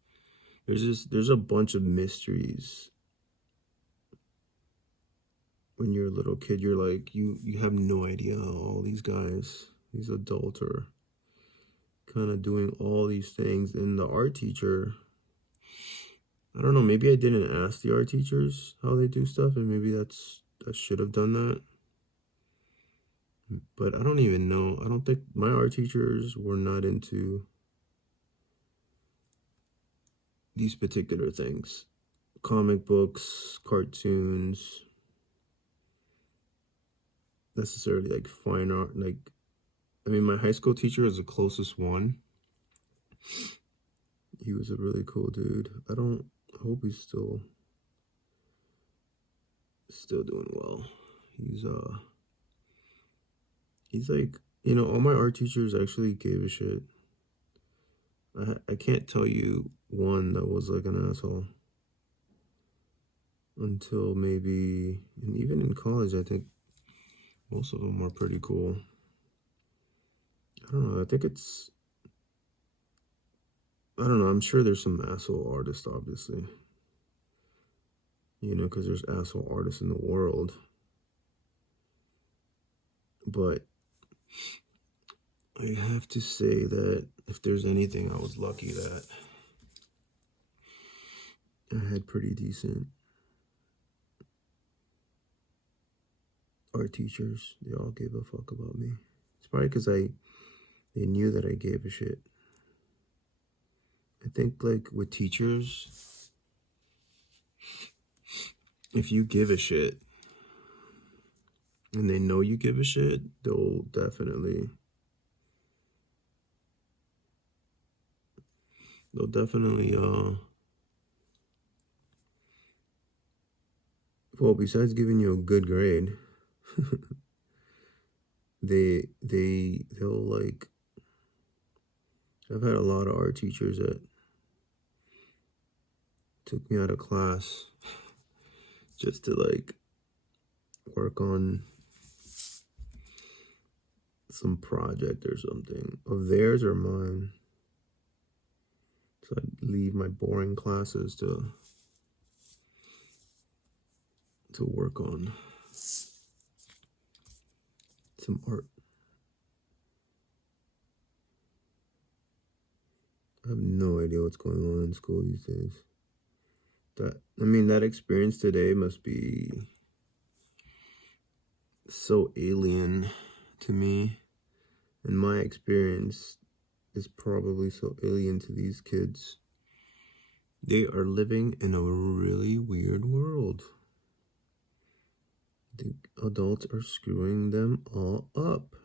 there's a bunch of mysteries. When you're a little kid, you're like, you have no idea how all these guys, these adults, are kind of doing all these things. And the art teacher, I don't know, maybe I didn't ask the art teachers how they do stuff, and maybe I should have done that. But I don't even know. I don't think my art teachers were not into these particular things. Comic books, cartoons, necessarily like fine art. Like, I mean, my high school teacher is the closest one. He was a really cool dude. I hope he's still doing well. He's like, all my art teachers actually gave a shit. I can't tell you one that was like an asshole until maybe, and even in college, I think most of them were pretty cool. I don't know. I don't know. I'm sure there's some asshole artists, obviously. Because there's asshole artists in the world. But I have to say that if there's anything, I was lucky that I had pretty decent art teachers. They all gave a fuck about me. It's probably because they knew that I gave a shit. I think like with teachers, if you give a shit, and they know you give a shit, they'll definitely well, besides giving you a good grade, they'll like, I've had a lot of art teachers that took me out of class just to like work on some project or something of theirs or mine. So I'd leave my boring classes to work on some art. I have no idea what's going on in school these days. That experience today must be so alien to me. And my experience is probably so alien to these kids. They are living in a really weird world. The adults are screwing them all up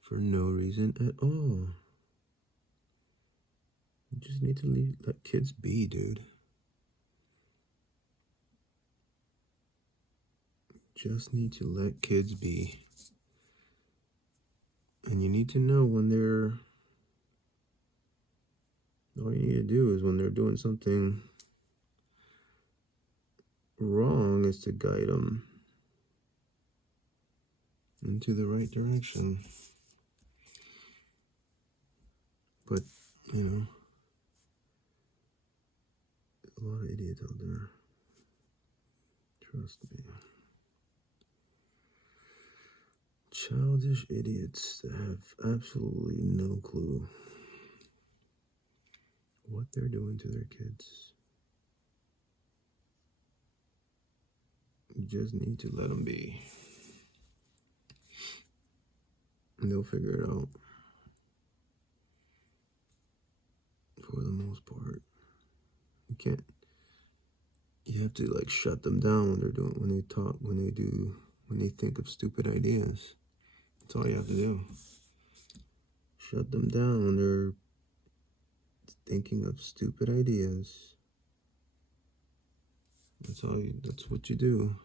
for no reason at all. You just need to let kids be, dude. Just need to let kids be. And you need to know when they're, all you need to do is when they're doing something wrong is to guide them into the right direction. But, you know, a lot of idiots out there. Trust me. Childish idiots that have absolutely no clue what they're doing to their kids. You just need to let them be. And they'll figure it out. For the most part. You have to like shut them down when they think of stupid ideas. That's all you have to do. Shut them down when they're thinking of stupid ideas. That's what you do.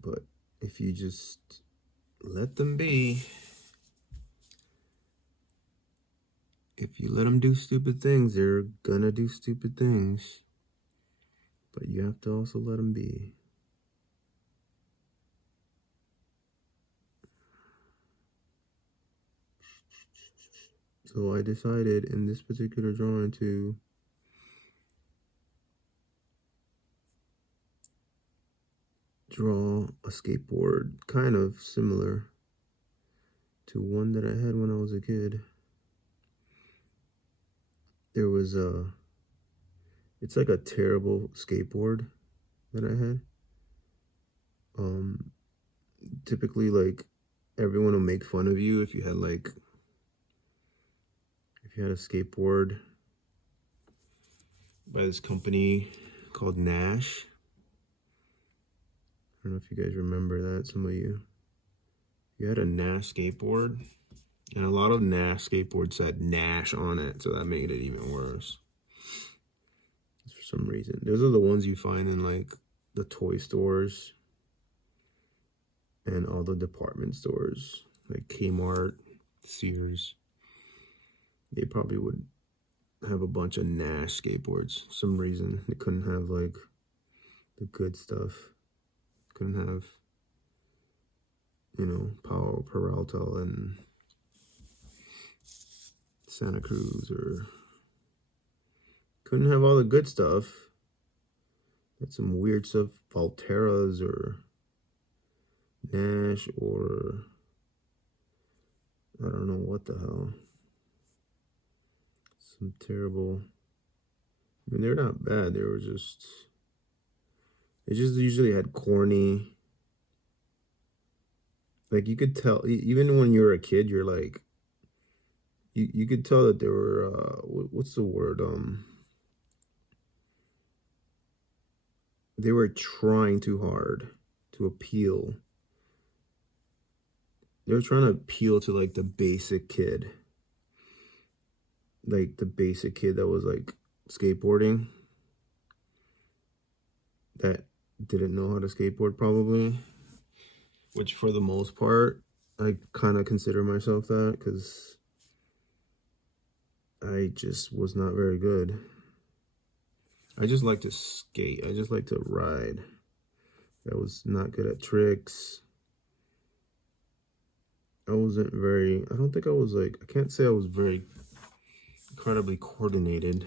But if you just let them be, if you let them do stupid things, they're gonna do stupid things. But you have to also let them be. So I decided in this particular drawing to draw a skateboard kind of similar to one that I had when I was a kid. There was it's like a terrible skateboard that I had. Typically like everyone will make fun of you if you had a skateboard by this company called Nash. I don't know if you guys remember that, some of you. You had a Nash skateboard, and a lot of Nash skateboards had Nash on it, so that made it even worse. For some reason. Those are the ones you find in like the toy stores and all the department stores, like Kmart, Sears. They probably would have a bunch of Nash skateboards. For some reason they couldn't have like the good stuff. Couldn't have, you know, Powell Peralta and Santa Cruz, or couldn't have all the good stuff. Had some weird stuff, Valterras or Nash or I don't know what the hell. Some terrible, I mean, they're not bad. They just usually had corny, like you could tell, even when you're a kid, you're like, you could tell that they were, what's the word? they were trying too hard to appeal. They were trying to appeal to like the basic kid. Like the basic kid that was like skateboarding, that didn't know how to skateboard probably, which for the most part I kind of consider myself that, because I just was not very good. I just like to skate. I just like to ride. I was not good at tricks. I don't think I was like, I can't say I was very incredibly coordinated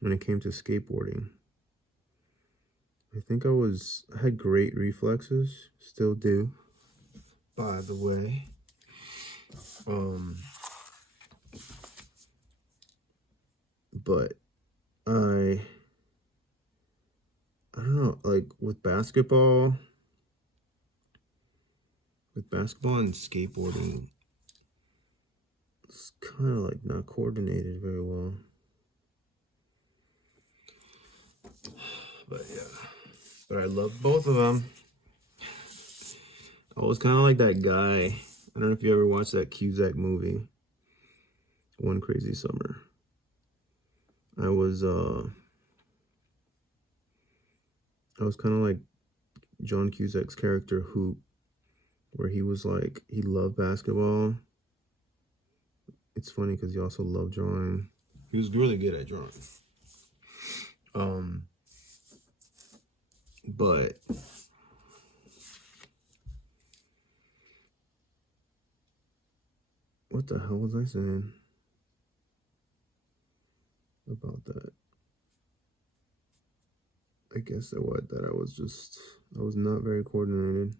when it came to skateboarding. I think I had great reflexes, still do, by the way. But I don't know, like with basketball and skateboarding, it's kind of like not coordinated very well. But yeah, but I love both of them. I was kind of like that guy. I don't know if you ever watched that Cusack movie, One Crazy Summer. I was kind of like John Cusack's character Hoop, where he was like, he loved basketball. It's funny because he also loved drawing. He was really good at drawing. But what the hell was I saying about that? I guess that I was not very coordinated.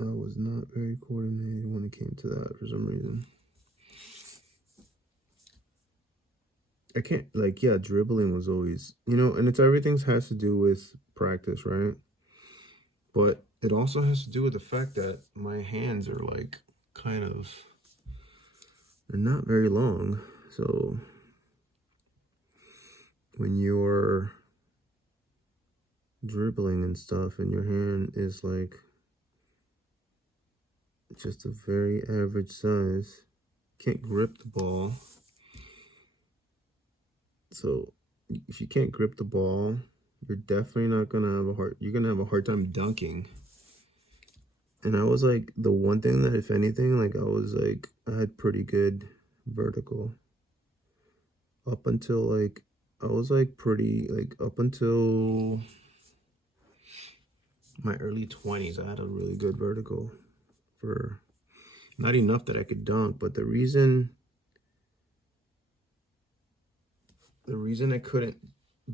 I was not very coordinated when it came to that for some reason. I can't, like, yeah, dribbling was always, and everything has to do with practice, right? But it also has to do with the fact that my hands are like they're not very long. So when you're dribbling and stuff and your hand is like just a very average size, can't grip the ball. So if you can't grip the ball, you're definitely not gonna have a hard time dunking. And I was like, the one thing that, if anything, like I had pretty good vertical up until like I was like pretty like up until my early 20s. I had a really good vertical, for not enough that I could dunk, but the reason I couldn't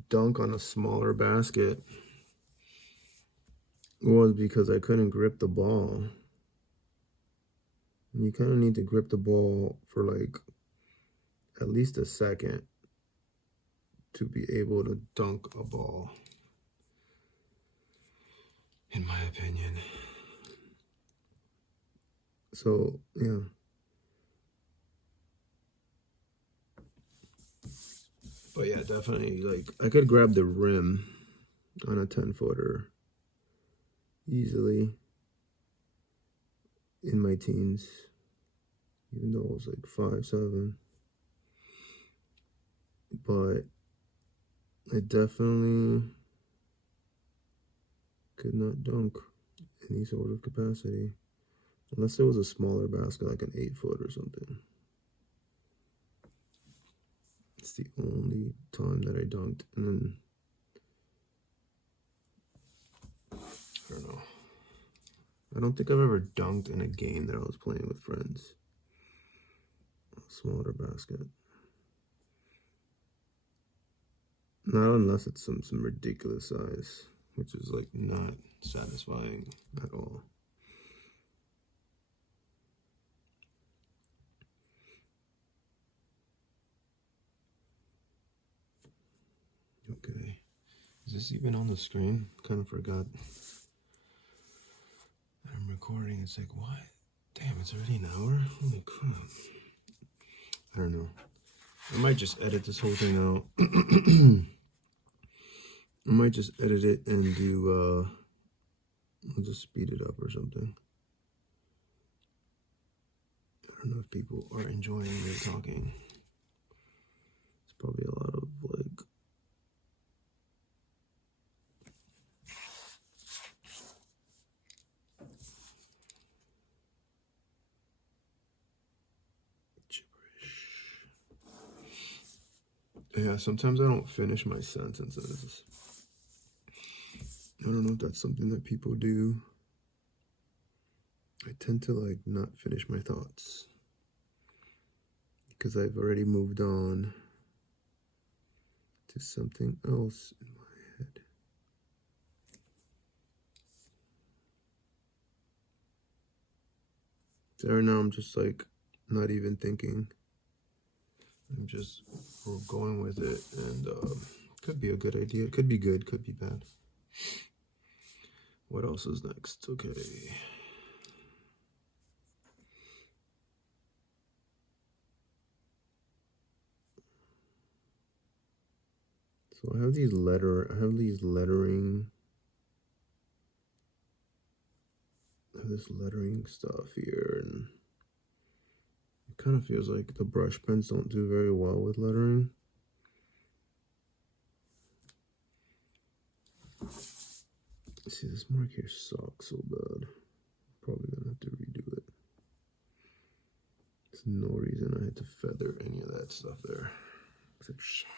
dunk on a smaller basket was because I couldn't grip the ball. And you kind of need to grip the ball for like at least a second to be able to dunk a ball, in my opinion. So yeah, but yeah, definitely, like, I could grab the rim on a 10-footer easily in my teens, even though I was like 5'7". But I definitely could not dunk any sort of capacity, unless it was a smaller basket, like an 8-foot or something. It's the only time that I dunked. And then I don't know, I don't think I've ever dunked in a game that I was playing with friends. A smaller basket. Not unless it's some ridiculous size, which is like not satisfying at all. Okay, is this even on the screen? Kind of forgot that I'm recording. It's like, what? Damn, it's already an hour? Holy crap. I don't know. I might just edit this whole thing out. I might just edit it and do, I'll just speed it up or something. I don't know if people are enjoying me talking. It's probably a lot of like, yeah, sometimes I don't finish my sentences. I don't know if that's something that people do. I tend to like not finish my thoughts because I've already moved on to something else in my head. So right now I'm just like not even thinking. I'm just going with it, and could be a good idea. It could be good, could be bad. What else is next? Okay. So I have these lettering. I have this lettering stuff here, and it kind of feels like the brush pens don't do very well with lettering. See, this mark here sucks so bad. Probably gonna have to redo it. There's no reason I had to feather any of that stuff there. Except shit.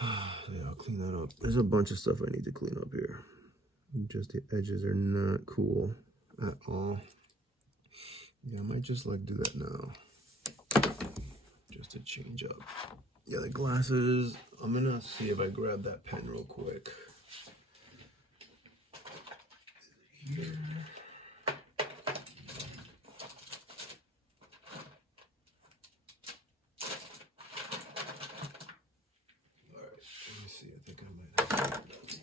Yeah, I'll clean that up. There's a bunch of stuff I need to clean up here. Just the edges are not cool at all. Yeah, I might just like do that now. Just to change up. Yeah, the glasses. I'm gonna see if I grab that pen real quick. Here. Alright, let me see. I think I might have it down here.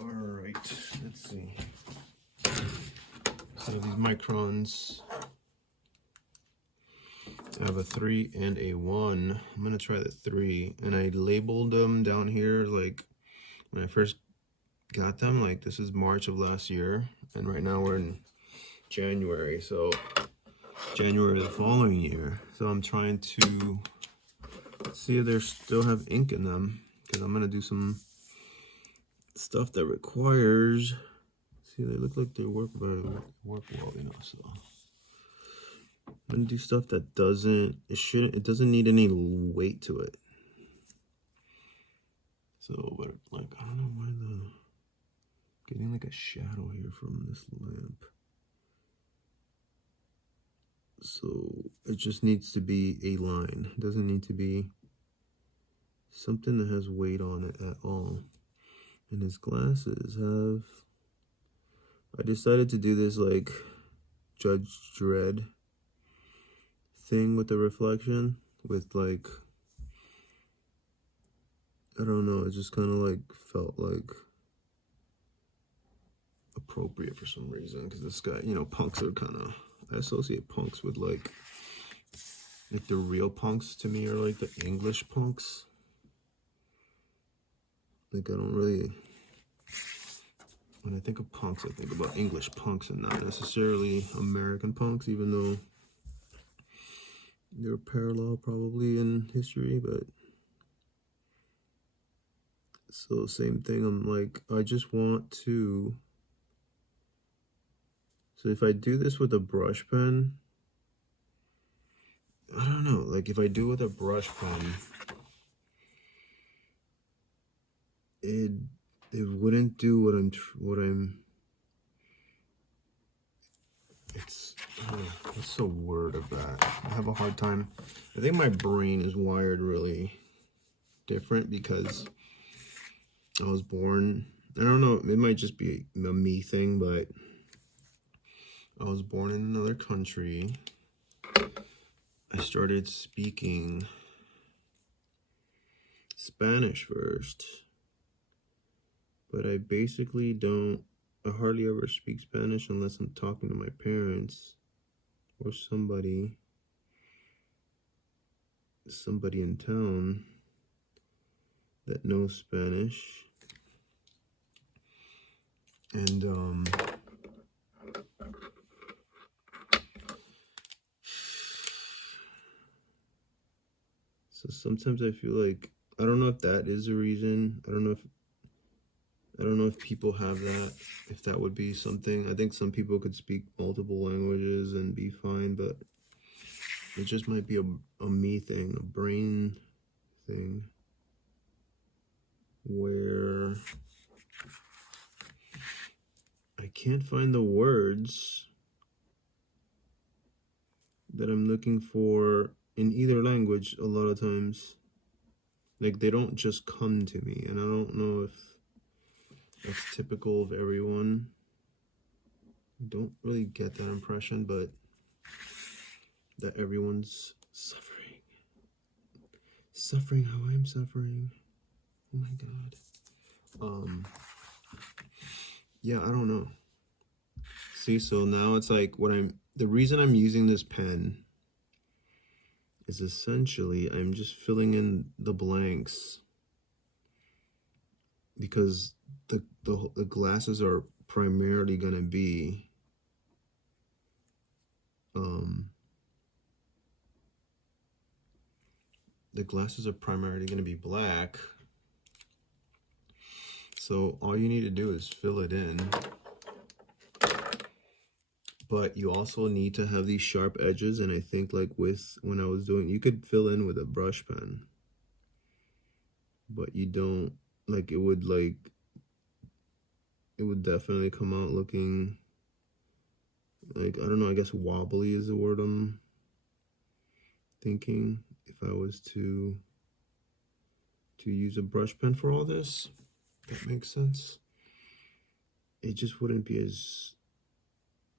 Alright, let's see. So these microns, I have a 3 and a 1. I'm gonna try the 3, and I labeled them down here like when I first got them, like this is March of last year, and right now we're in January, so January of the following year. So I'm trying to see if they still have ink in them, because I'm gonna do some stuff that requires. See, they look like they work well, you know. So I'm gonna do stuff that it doesn't need any weight to it. So, but like, I don't know why getting like a shadow here from this lamp. So it just needs to be a line. It doesn't need to be something that has weight on it at all. And his glasses have, I decided to do this like Judge Dredd thing with the reflection, with like, I don't know, it just kind of like felt like appropriate for some reason, because this guy, you know, punks are kind of, I associate punks with like the real punks to me are like the English punks. Like, I don't really, when I think of punks, I think about English punks and not necessarily American punks, even though they're parallel probably in history. But so same thing, I'm like, I just want to, so if I do this with a brush pen, I don't know, like if I do with a brush pen, it wouldn't do what's the word of that? I have a hard time. I think my brain is wired really different because I was born, I don't know, it might just be a me thing, but I was born in another country. I started speaking Spanish first, but I basically don't, I hardly ever speak Spanish unless I'm talking to my parents or somebody in town that knows Spanish. And so sometimes I feel like, I don't know if that is a reason. I don't know if people have that, if that would be something. I think some people could speak multiple languages and be fine, but it just might be a me thing, a brain thing, where I can't find the words that I'm looking for in either language a lot of times. Like, they don't just come to me, and I don't know if that's typical of everyone. I don't really get that impression, but that everyone's suffering how I'm suffering. Oh my god. Yeah, I don't know. See, so now it's like the reason I'm using this pen is essentially I'm just filling in the blanks, because the glasses are primarily going to be black. So all you need to do is fill it in. But you also need to have these sharp edges, and I think like when I was doing, you could fill in with a brush pen, but you don't, like, it would definitely come out looking like, I don't know, I guess wobbly is the word I'm thinking, if I was to use a brush pen for all this. That makes sense. It just wouldn't be as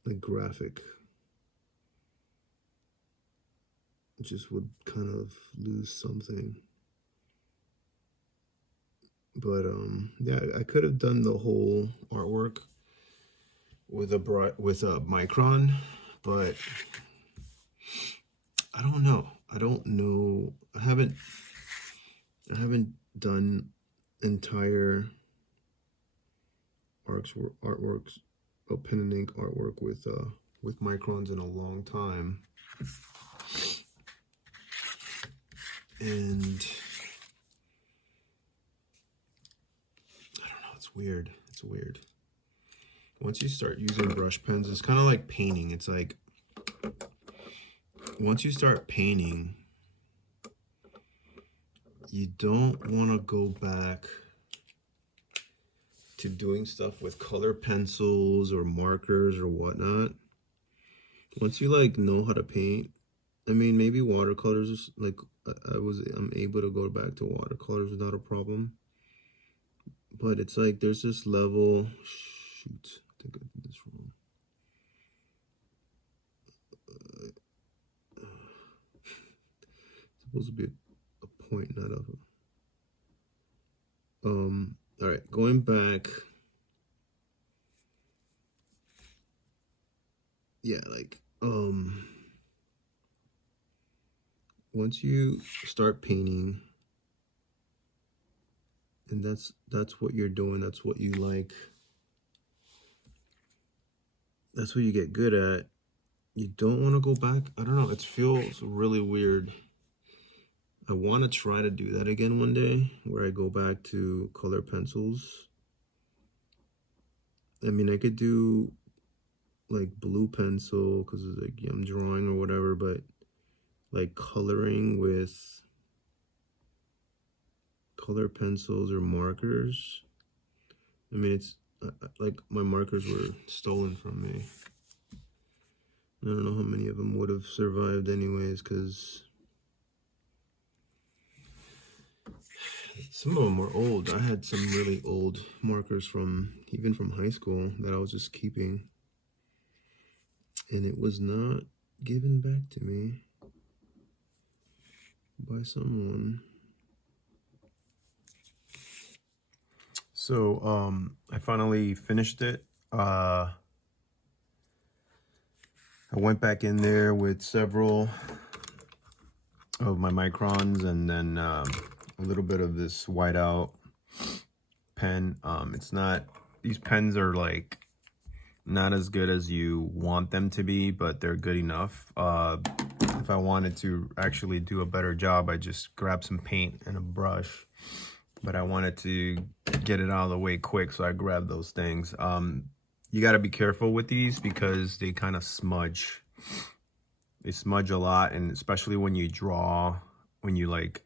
like graphic. It just would kind of lose something. But yeah, I could have done the whole artwork with a micron, but I don't know. I haven't done entire artworks, pen and ink artwork with microns in a long time, and I don't know. It's weird. Once you start using brush pens, it's kind of like painting. It's like, once you start painting, you don't want to go back to doing stuff with color pencils or markers or whatnot. Once you like know how to paint, I mean, maybe watercolors, like I'm able to go back to watercolors without a problem. But it's like there's this level. Shoot, I think I did this wrong. It's supposed to be a point, not a. All right, going back. Yeah, like once you start painting, and that's what you're doing, that's what you like, that's what you get good at, you don't want to go back. I don't know, it feels really weird. I want to try to do that again one day, where I go back to color pencils. I mean, I could do like blue pencil because it's like I'm drawing or whatever, but like coloring with color pencils or markers, I mean, it's like my markers were stolen from me. I don't know how many of them would have survived anyways, because some of them were old. I had some really old markers even from high school that I was just keeping, and it was not given back to me by someone. So I finally finished it. I went back in there with several of my microns and then a little bit of this whiteout pen. It's not, these pens are like not as good as you want them to be, but they're good enough. If I wanted to actually do a better job, I just grab some paint and a brush, but I wanted to get it out of the way quick, so I grabbed those things. You got to be careful with these because they kind of smudge. They smudge a lot, and especially when you draw, when you like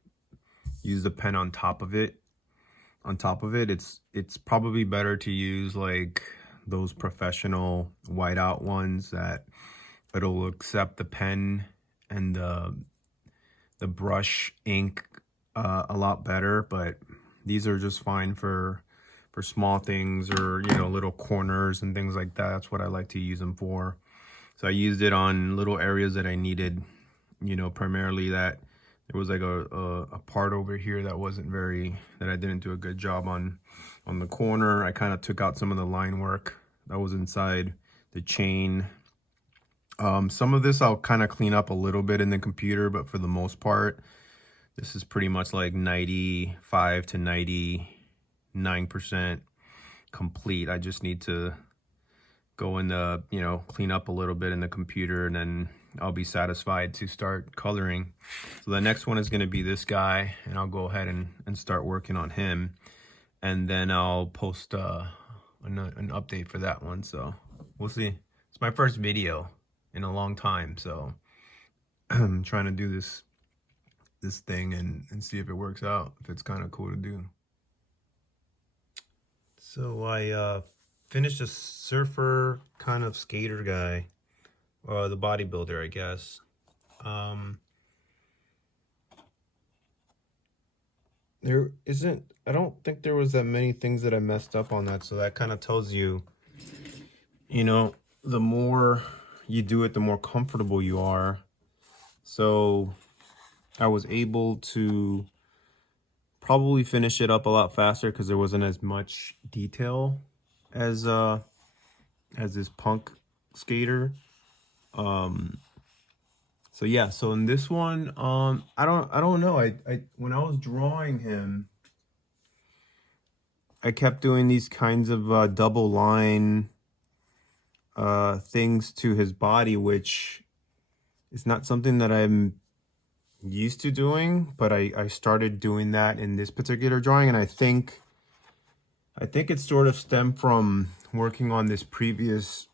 use the pen on top of it, it's probably better to use like those professional whiteout ones that it'll accept the pen and the brush ink a lot better. But these are just fine for small things, or you know, little corners and things like that. That's what I like to use them for. So I used it on little areas that I needed, you know, primarily that there was like a part over here that wasn't very, that I didn't do a good job on the corner. I kind of took out some of the line work that was inside the chain. Some of this I'll kind of clean up a little bit in the computer, but for the most part, this is pretty much like 95 to 99% complete. I just need to go in the, you know, clean up a little bit in the computer, and then I'll be satisfied to start coloring. So the next one is going to be this guy, and I'll go ahead and start working on him, and then I'll post an update for that one. So we'll see. It's my first video in a long time, so I'm trying to do this thing and see if it works out, if it's kind of cool to do. So I finished a surfer kind of skater guy, or the bodybuilder, I guess. There isn't, I don't think there was that many things that I messed up on that, so that kind of tells you, you know, the more you do it, the more comfortable you are. So I was able to probably finish it up a lot faster because there wasn't as much detail as this punk skater. So yeah, so in this one, I don't know. I when I was drawing him, I kept doing these kinds of double line things to his body, which is not something that I'm used to doing, but I started doing that in this particular drawing, and I think it sort of stemmed from working on this previous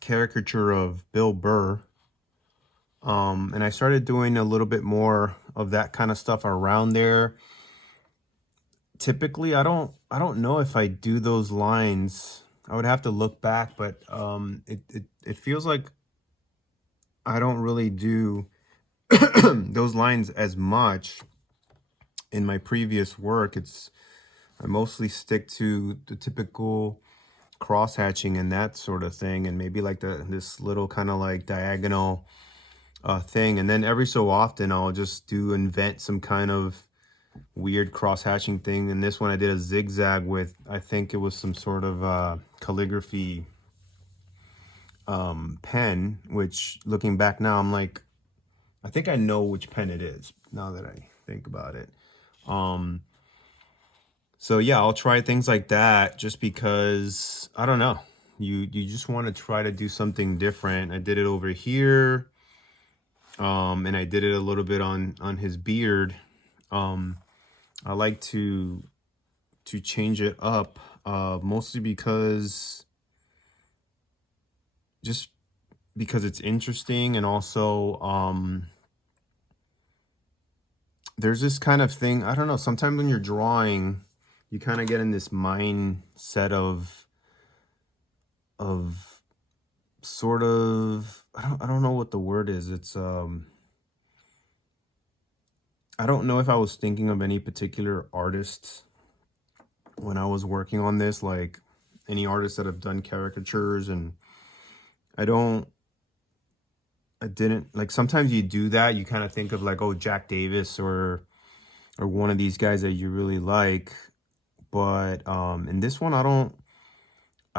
caricature of Bill Burr. And I started doing a little bit more of that kind of stuff around there. Typically, I don't know if I do those lines. I would have to look back, but it feels like I don't really do those lines as much in my previous work. I mostly stick to the typical cross hatching and that sort of thing, and maybe like this little kind of like diagonal thing, and then every so often I'll just invent some kind of weird cross hatching thing. And this one I did a zigzag with, I think it was some sort of calligraphy pen, which looking back now, I'm like, I think I know which pen it is now that I think about it. So yeah, I'll try things like that just because, I don't know, you just want to try to do something different. I did it over here, and I did it a little bit on his beard. I like to change it up, mostly because it's interesting, and also there's this kind of thing, I don't know, sometimes when you're drawing, you kind of get in this mindset of sort of, I don't know what the word is. It's I don't know if I was thinking of any particular artists when I was working on this, like any artists that have done caricatures, and I didn't, like, sometimes you do that, you kind of think of like, oh, Jack Davis or one of these guys that you really like, But in this one, I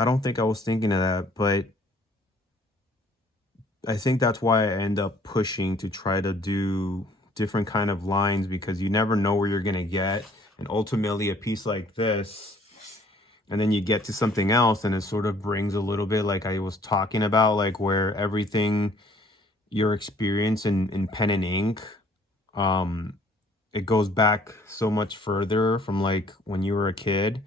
don't think I was thinking of that, but I think that's why I end up pushing to try to do different kind of lines, because you never know where you're gonna get. And ultimately a piece like this, and then you get to something else and it sort of brings a little bit like I was talking about, like where everything your experience in pen and ink, it goes back so much further from like when you were a kid.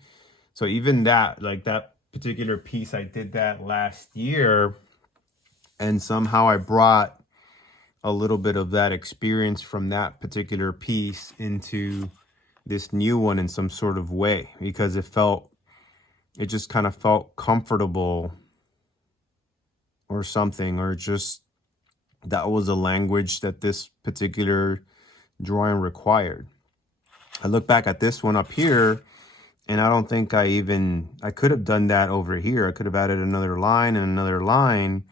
So even that, like that particular piece, I did that last year, and somehow I brought a little bit of that experience from that particular piece into this new one in some sort of way, because it just kind of felt comfortable or something, or just that was a language that this particular drawing required. I look back at this one up here, and I don't think I could have done that over here. I could have added another line and another line,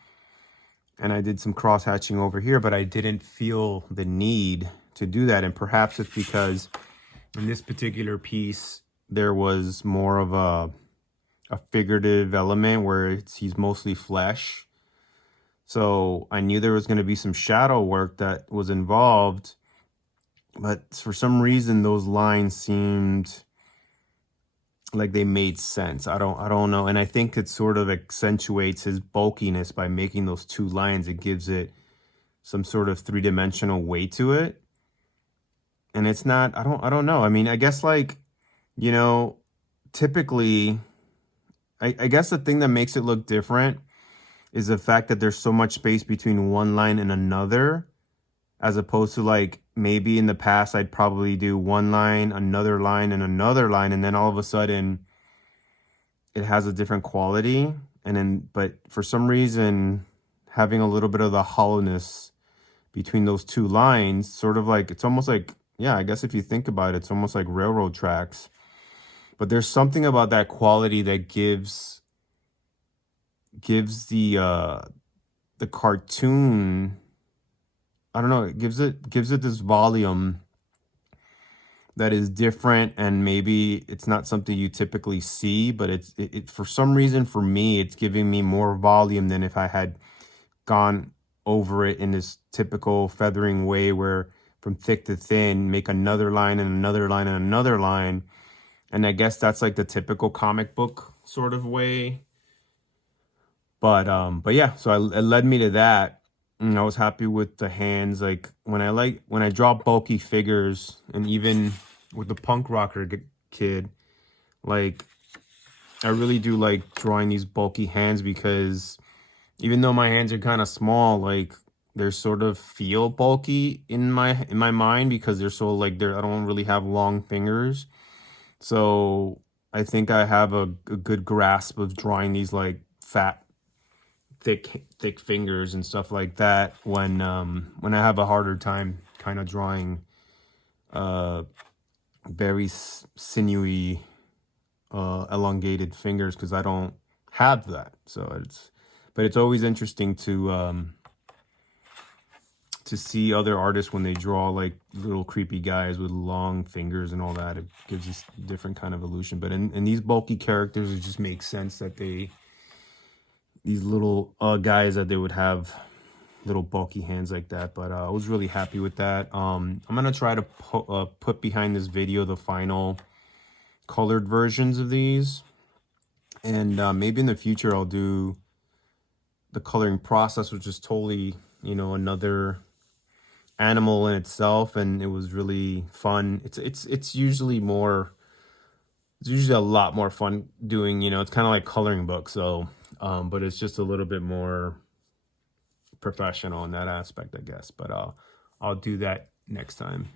and I did some cross hatching over here, but I didn't feel the need to do that. And perhaps it's because in this particular piece, there was more of a figurative element where he's mostly flesh. So I knew there was going to be some shadow work that was involved, but for some reason those lines seemed like they made sense. I don't know. And I think it sort of accentuates his bulkiness by making those two lines. It gives it some sort of three-dimensional weight to it. And it's not, I don't know. I mean, I guess like, you know, typically, I guess the thing that makes it look different is the fact that there's so much space between one line and another, as opposed to like maybe in the past I'd probably do one line, another line, and another line, and then all of a sudden it has a different quality. And then, but for some reason, having a little bit of the hollowness between those two lines, sort of like, it's almost like, yeah, I guess if you think about it, it's almost like railroad tracks. But there's something about that quality that gives the cartoon, I don't know, it gives it this volume that is different, and maybe it's not something you typically see, but it for some reason, for me, it's giving me more volume than if I had gone over it in this typical feathering way, where from thick to thin, make another line and another line and another line. And I guess that's like the typical comic book sort of way. But yeah, so it led me to that. And I was happy with the hands. Like when I draw bulky figures, and even with the punk rocker kid, like I really do like drawing these bulky hands, because even though my hands are kind of small, like they're sort of feel bulky in my mind, because they're so like I don't really have long fingers. So I think I have a good grasp of drawing these like fat, thick fingers and stuff like that when I have a harder time kind of drawing very sinewy, elongated fingers, because I don't have that. So it's always interesting to see other artists when they draw like little creepy guys with long fingers and all that. It gives this different kind of illusion. But in these bulky characters, it just makes sense that these little guys, that they would have little bulky hands like that. But I was really happy with that. I'm gonna try to put behind this video the final colored versions of these, and maybe in the future I'll do the coloring process, which is totally, you know, another animal in itself, and it was really fun. It's usually a lot more fun doing, you know, it's kind of like coloring books. So but it's just a little bit more professional in that aspect, I guess. But I'll do that next time.